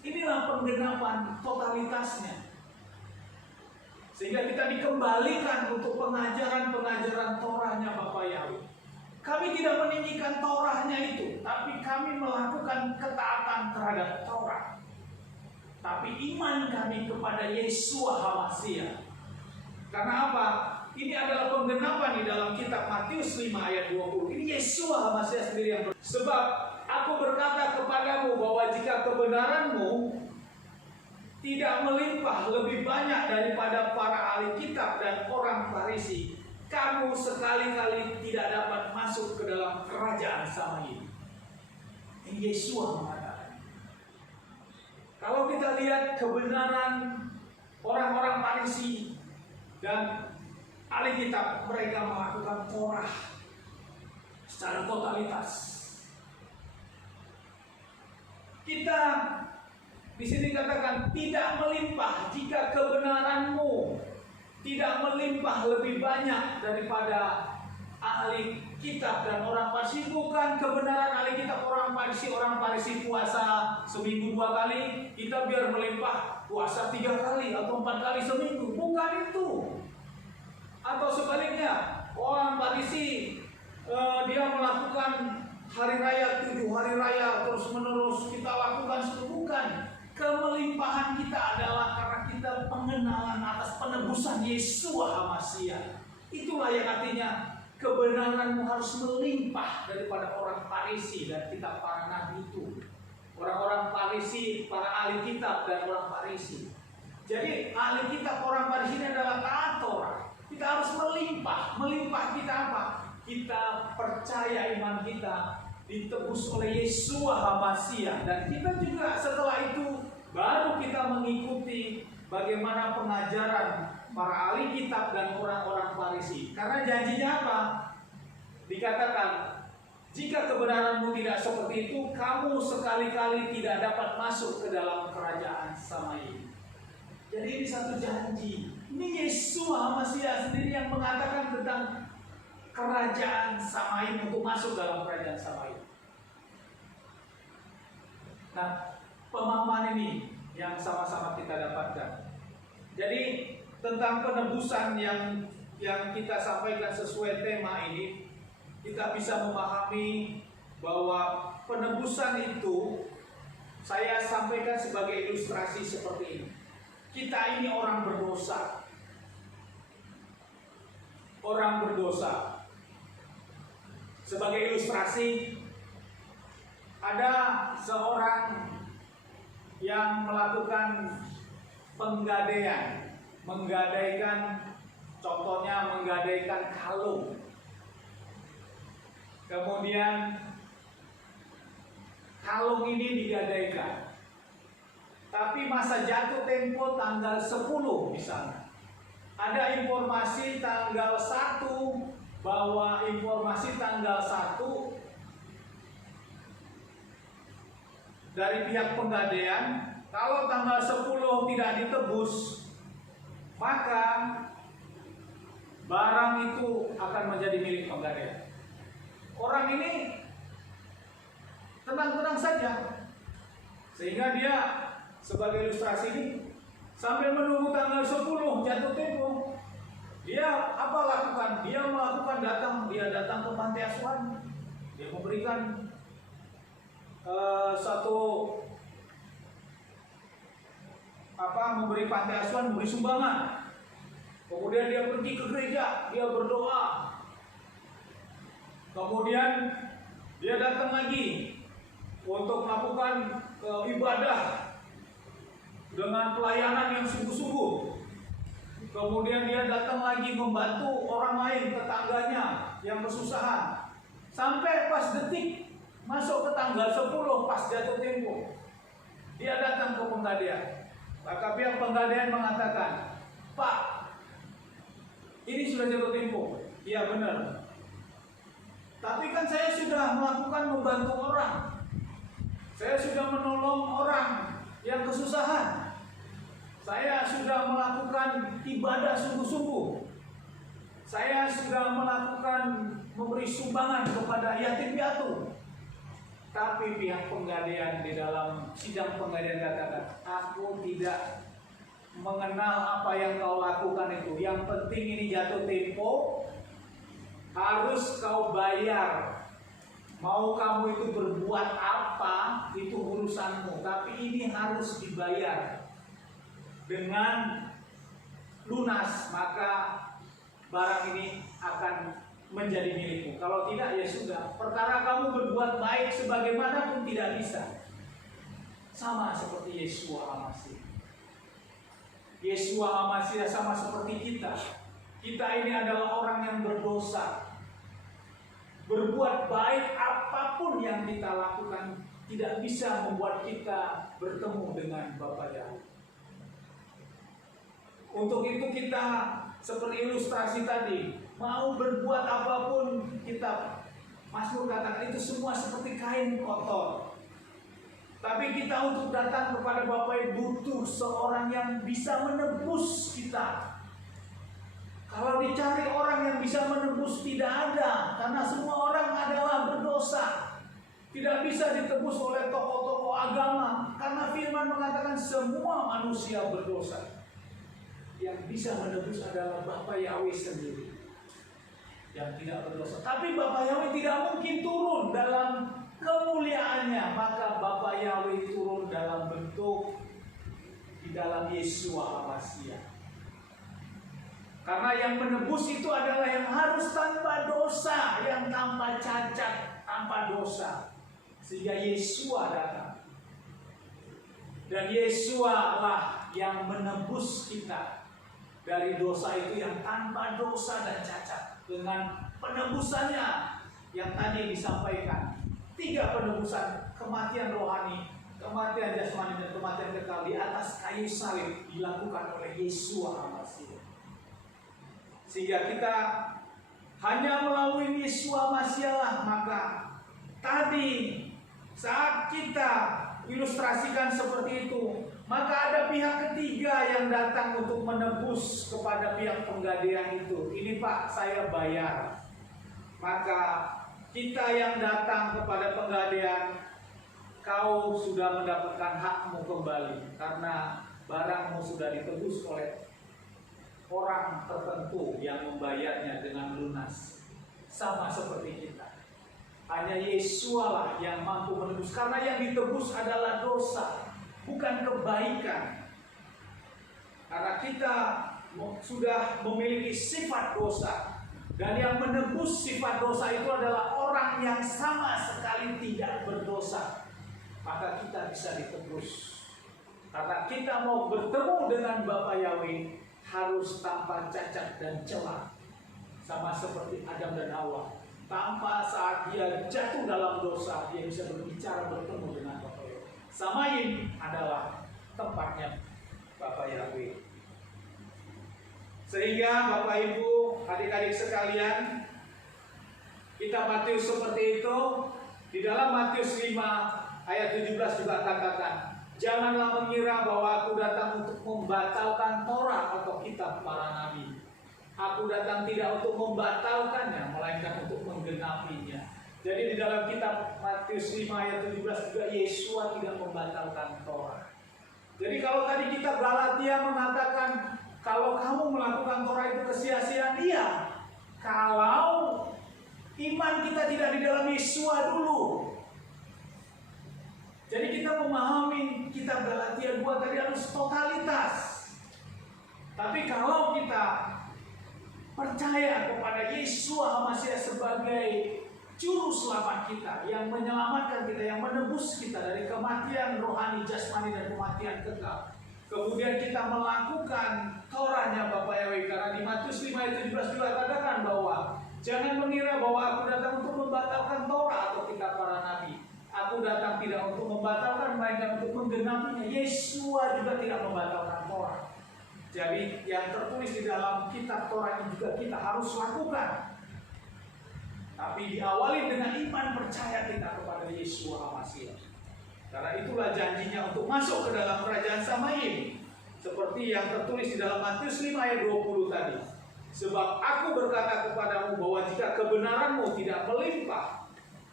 Inilah penggenapan totalitasnya. Sehingga kita dikembalikan untuk pengajaran-pengajaran Torahnya Bapa Yahweh. Kami tidak meninggikan Torahnya itu, tapi kami melakukan ketaatan terhadap Torah. Tapi iman kami kepada Yeshua HaMashiach. Karena apa? Ini adalah penggenapan di dalam kitab Matius 5 ayat 20. Ini Yeshua HaMashiach sendiri yang sebab aku berkata kepadamu bahwa jika kebenaranmu tidak melimpah lebih banyak daripada para ahli kitab dan orang Farisi, kamu sekali-kali tidak dapat masuk ke dalam kerajaan sama ini. Ini Yeshua mengatakan. Kalau kita lihat kebenaran orang-orang Farisi dan ahli kitab, mereka melakukan Torah secara totalitas. Kita di sini katakan tidak melimpah jika kebenaranmu tidak melimpah lebih banyak daripada ahli kitab dan orang Farisi. Bukan kebenaran ahli kitab orang Farisi puasa seminggu 2 kali, kita biar melimpah puasa 3 kali atau 4 kali seminggu. Bukan itu. Atau sebaliknya, orang Farisi dia melakukan hari raya 7 hari raya terus menerus kita lakukan bukan. Kemelimpahan kita adalah karena kita pengenalan atas penebusan Yeshua HaMashiach. Itulah yang artinya kebenaranmu harus melimpah daripada orang Farisi dan kitab para nabi itu. Orang-orang Farisi, para ahli kitab dan orang Farisi. Jadi ahli kitab orang Farisi ini adalah taat Torah. Kita harus melimpah. Melimpah kita apa? Kita percaya iman kita ditebus oleh Yeshua HaMashiach, dan kita juga setelah itu baru kita mengikuti bagaimana pengajaran para ahli kitab dan orang-orang Farisi. Karena janjinya apa? Dikatakan, jika kebenaranmu tidak seperti itu, kamu sekali-kali tidak dapat masuk ke dalam kerajaan sama ini. Jadi ini satu janji. Ini Yeshua HaMashiach sendiri yang mengatakan tentang kerajaan Samaim, untuk masuk dalam kerajaan Samaim. Nah, pemahaman ini yang sama-sama kita dapatkan. Jadi tentang penebusan yang kita sampaikan sesuai tema ini, kita bisa memahami bahwa penebusan itu saya sampaikan sebagai ilustrasi seperti ini. Kita ini orang berdosa. Orang berdosa. Sebagai ilustrasi, ada seorang yang melakukan penggadaian, menggadaikan, contohnya menggadaikan kalung. Kemudian kalung ini digadaikan, tapi masa jatuh tempo tanggal 10 misalnya. Ada informasi tanggal 1, bahwa informasi tanggal 1 dari pihak penggadaian, kalau tanggal 10 tidak ditebus, maka barang itu akan menjadi milik penggadaian. Orang ini tenang-tenang saja, sehingga dia sebagai ilustrasi ini sambil menunggu tanggal 10 jatuh tempo, dia apa lakukan? Dia datang ke panti asuhan, dia memberikan memberi panti asuhan, memberi sumbangan. Kemudian dia pergi ke gereja, dia berdoa. Kemudian dia datang lagi untuk melakukan ibadah dengan pelayanan yang sungguh-sungguh. Kemudian dia datang lagi membantu orang lain, tetangganya yang kesusahan. Sampai pas detik masuk ke tanggal 10 pas jatuh tempo, dia datang ke penggadaian. Maka pihak penggadaian mengatakan, "Pak, ini sudah jatuh tempo." Iya benar. Tapi kan saya sudah melakukan membantu orang. Saya sudah menolong orang yang kesusahan. Saya sudah melakukan ibadah sungguh-sungguh. Saya sudah melakukan memberi sumbangan kepada yatim piatu. Tapi pihak penggadaian di dalam sidang penggadaian katakan, aku tidak mengenal apa yang kau lakukan itu. Yang penting ini jatuh tempo, harus kau bayar. Mau kamu itu berbuat apa, itu urusanmu. Tapi ini harus dibayar dengan lunas, maka barang ini akan menjadi milikmu. Kalau tidak, ya sudah. Perkara kamu berbuat baik sebagaimanapun tidak bisa. Sama seperti Yeshua HaMashiach. Yeshua HaMashiach sama seperti kita. Kita ini adalah orang yang berdosa. Berbuat baik apapun yang kita lakukan tidak bisa membuat kita bertemu dengan Bapa Yahweh. Untuk itu kita seperti ilustrasi tadi, mau berbuat apapun kita, Mazmur katakan itu semua seperti kain kotor. Tapi kita untuk datang kepada Bapa butuh seorang yang bisa menebus kita. Kalau dicari orang yang bisa menebus tidak ada, karena semua orang adalah berdosa. Tidak bisa ditebus oleh tokoh-tokoh agama, karena firman mengatakan semua manusia berdosa. Yang bisa menebus adalah Bapa Yahweh sendiri yang tidak berdosa. Tapi Bapa Yahweh tidak mungkin turun dalam kemuliaannya, maka Bapa Yahweh turun dalam bentuk di dalam Yeshua HaMashiach. Karena yang menebus itu adalah yang harus tanpa dosa, yang tanpa cacat, tanpa dosa. Sehingga Yeshua datang. Dan Yeshua lah yang menebus kita dari dosa itu yang tanpa dosa dan cacat. Dengan penebusannya yang tadi disampaikan. 3 penebusan, kematian rohani, kematian jasmani, dan kematian kekal di atas kayu salib dilakukan oleh Yeshua HaMashiach. Sehingga kita hanya melalui Yeshua HaMashiach lah, maka tadi saat kita ilustrasikan seperti itu, maka ada pihak ketiga yang datang untuk menebus kepada pihak penggadaian itu. Ini Pak, saya bayar. Maka kita yang datang kepada penggadaian, kau sudah mendapatkan hakmu kembali, karena barangmu sudah ditebus oleh orang tertentu yang membayarnya dengan lunas. Sama seperti kita. Hanya Yeshua lah yang mampu menebus, karena yang ditebus adalah dosa, bukan kebaikan. Karena kita sudah memiliki sifat dosa, dan yang menebus sifat dosa itu adalah orang yang sama sekali tidak berdosa. Maka kita bisa ditebus. Karena kita mau bertemu dengan Bapa Yahweh harus tanpa cacat dan celah, sama seperti Adam dan Hawa. Tanpa saat dia jatuh dalam dosa, dia bisa berbicara bertemu dengan Bapa Yahweh. Samain adalah tempatnya Bapa Yahweh. Sehingga Bapak Ibu, adik-adik sekalian, kita Matius seperti itu. Di dalam Matius 5 ayat 17 juga katakan, janganlah mengira bahwa aku datang untuk membatalkan Torah atau kitab para nabi. Aku datang tidak untuk membatalkannya, melainkan untuk menggenapinya. Jadi di dalam kitab Matius 5 ayat 17 juga Yeshua tidak membatalkan Torah. Jadi kalau tadi kitab Galatia mengatakan kalau kamu melakukan Torah itu kesia-siaan, iya. Kalau iman kita tidak di dalam Yeshua dulu. Jadi kita memahami kitab Galatia 2 tadi harus totalitas. Tapi kalau kita percaya kepada Yeshua HaMashiach sebagai juru selamat kita, yang menyelamatkan kita, yang menebus kita dari kematian rohani, jasmani, dan kematian kekal. Kemudian kita melakukan Torahnya Bapa Yahweh, karena di Matius 5 ayat 17 juga katakan bahwa jangan mengira bahwa aku datang untuk membatalkan Torah atau kitab para nabi. Aku datang tidak untuk membatalkan, melainkan untuk menggenapinya. Yeshua juga tidak membatalkan Torah. Jadi yang tertulis di dalam kitab Torah ini juga kita harus lakukan. Tapi diawali dengan iman percaya kita kepada Yeshua HaMashiach. Karena itulah janjinya untuk masuk ke dalam kerajaan Samaim. Seperti yang tertulis di dalam Matius 5 ayat 20 tadi. Sebab aku berkata kepadamu bahwa jika kebenaranmu tidak melimpah,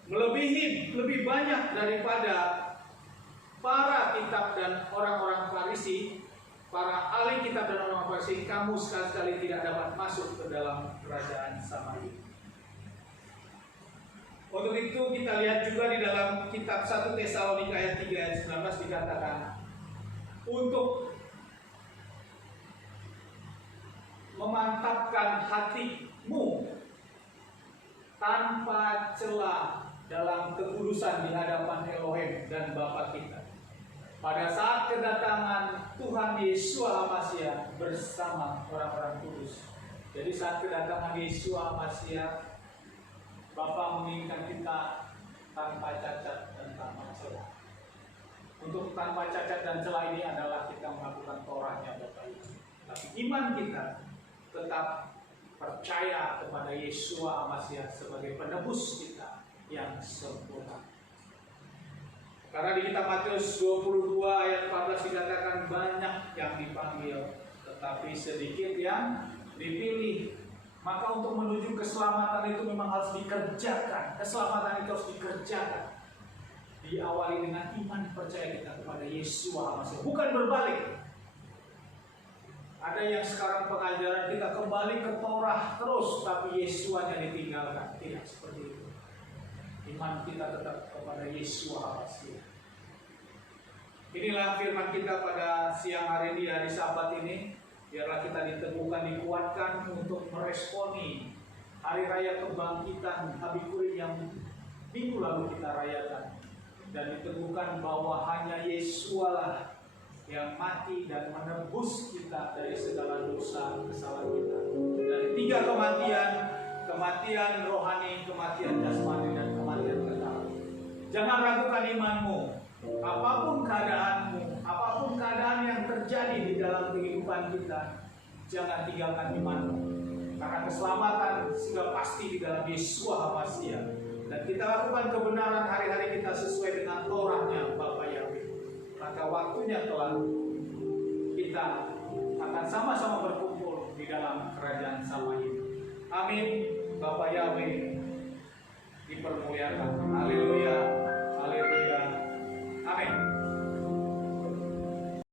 lebih banyak daripada para kitab dan orang-orang Farisi, para ahli kitab dan orang Farisi, kamu sekali-kali tidak dapat masuk ke dalam kerajaan Samaria. Untuk itu kita lihat juga di dalam kitab 1 Tesalonika ayat 3 ayat 19 dikatakan, untuk memantapkan hatimu tanpa celah dalam kekudusan di hadapan Elohim dan Bapa kita pada saat kedatangan Tuhan Yesus HaMasiah bersama orang-orang kudus. Jadi saat kedatangan Yesus HaMasiah, Bapa menginginkan kita tanpa cacat dan tanpa celah. Untuk tanpa cacat dan celah ini adalah kita melakukan Torahnya Bapa itu. Tapi iman kita tetap percaya kepada Yesus HaMasiah sebagai penebus kita yang sempurna. Karena di kitab Matius 22 ayat 14 dikatakan banyak yang dipanggil, tetapi sedikit yang dipilih. Maka untuk menuju keselamatan itu memang harus dikerjakan. Keselamatan itu harus dikerjakan. Diawali dengan iman percaya kita kepada Yesus HaMasiah. Bukan berbalik. Ada yang sekarang pengajaran kita kembali ke Torah terus, tapi Yesus-nya ditinggalkan. Tidak seperti itu. Iman kita tetap kepada Yesus HaMasiah. Inilah firman kita pada siang hari ini, hari Sabat ini. Biarlah kita diteguhkan, dikuatkan untuk meresponi Hari Raya Kebangkitan Habikurim yang minggu lalu kita rayakan. Dan diteguhkan bahwa hanya Yesus-lah yang mati dan menebus kita dari segala dosa kesalahan kita. Dari 3 kematian, kematian rohani, kematian jasmani, dan kematian kekal. Jangan ragukan imanmu. Apapun keadaanmu, apapun keadaan yang terjadi di dalam kehidupan kita, jangan tinggalkan imanmu. Karena keselamatan sudah pasti di dalam Yesus HaMasiah. Dan kita lakukan kebenaran hari-hari kita sesuai dengan Torahnya Bapa Yahweh. Maka waktunya telah kita akan sama-sama berkumpul di dalam kerajaan Samaria. Amin. Bapa Yahweh dipermuliakan. Haleluya.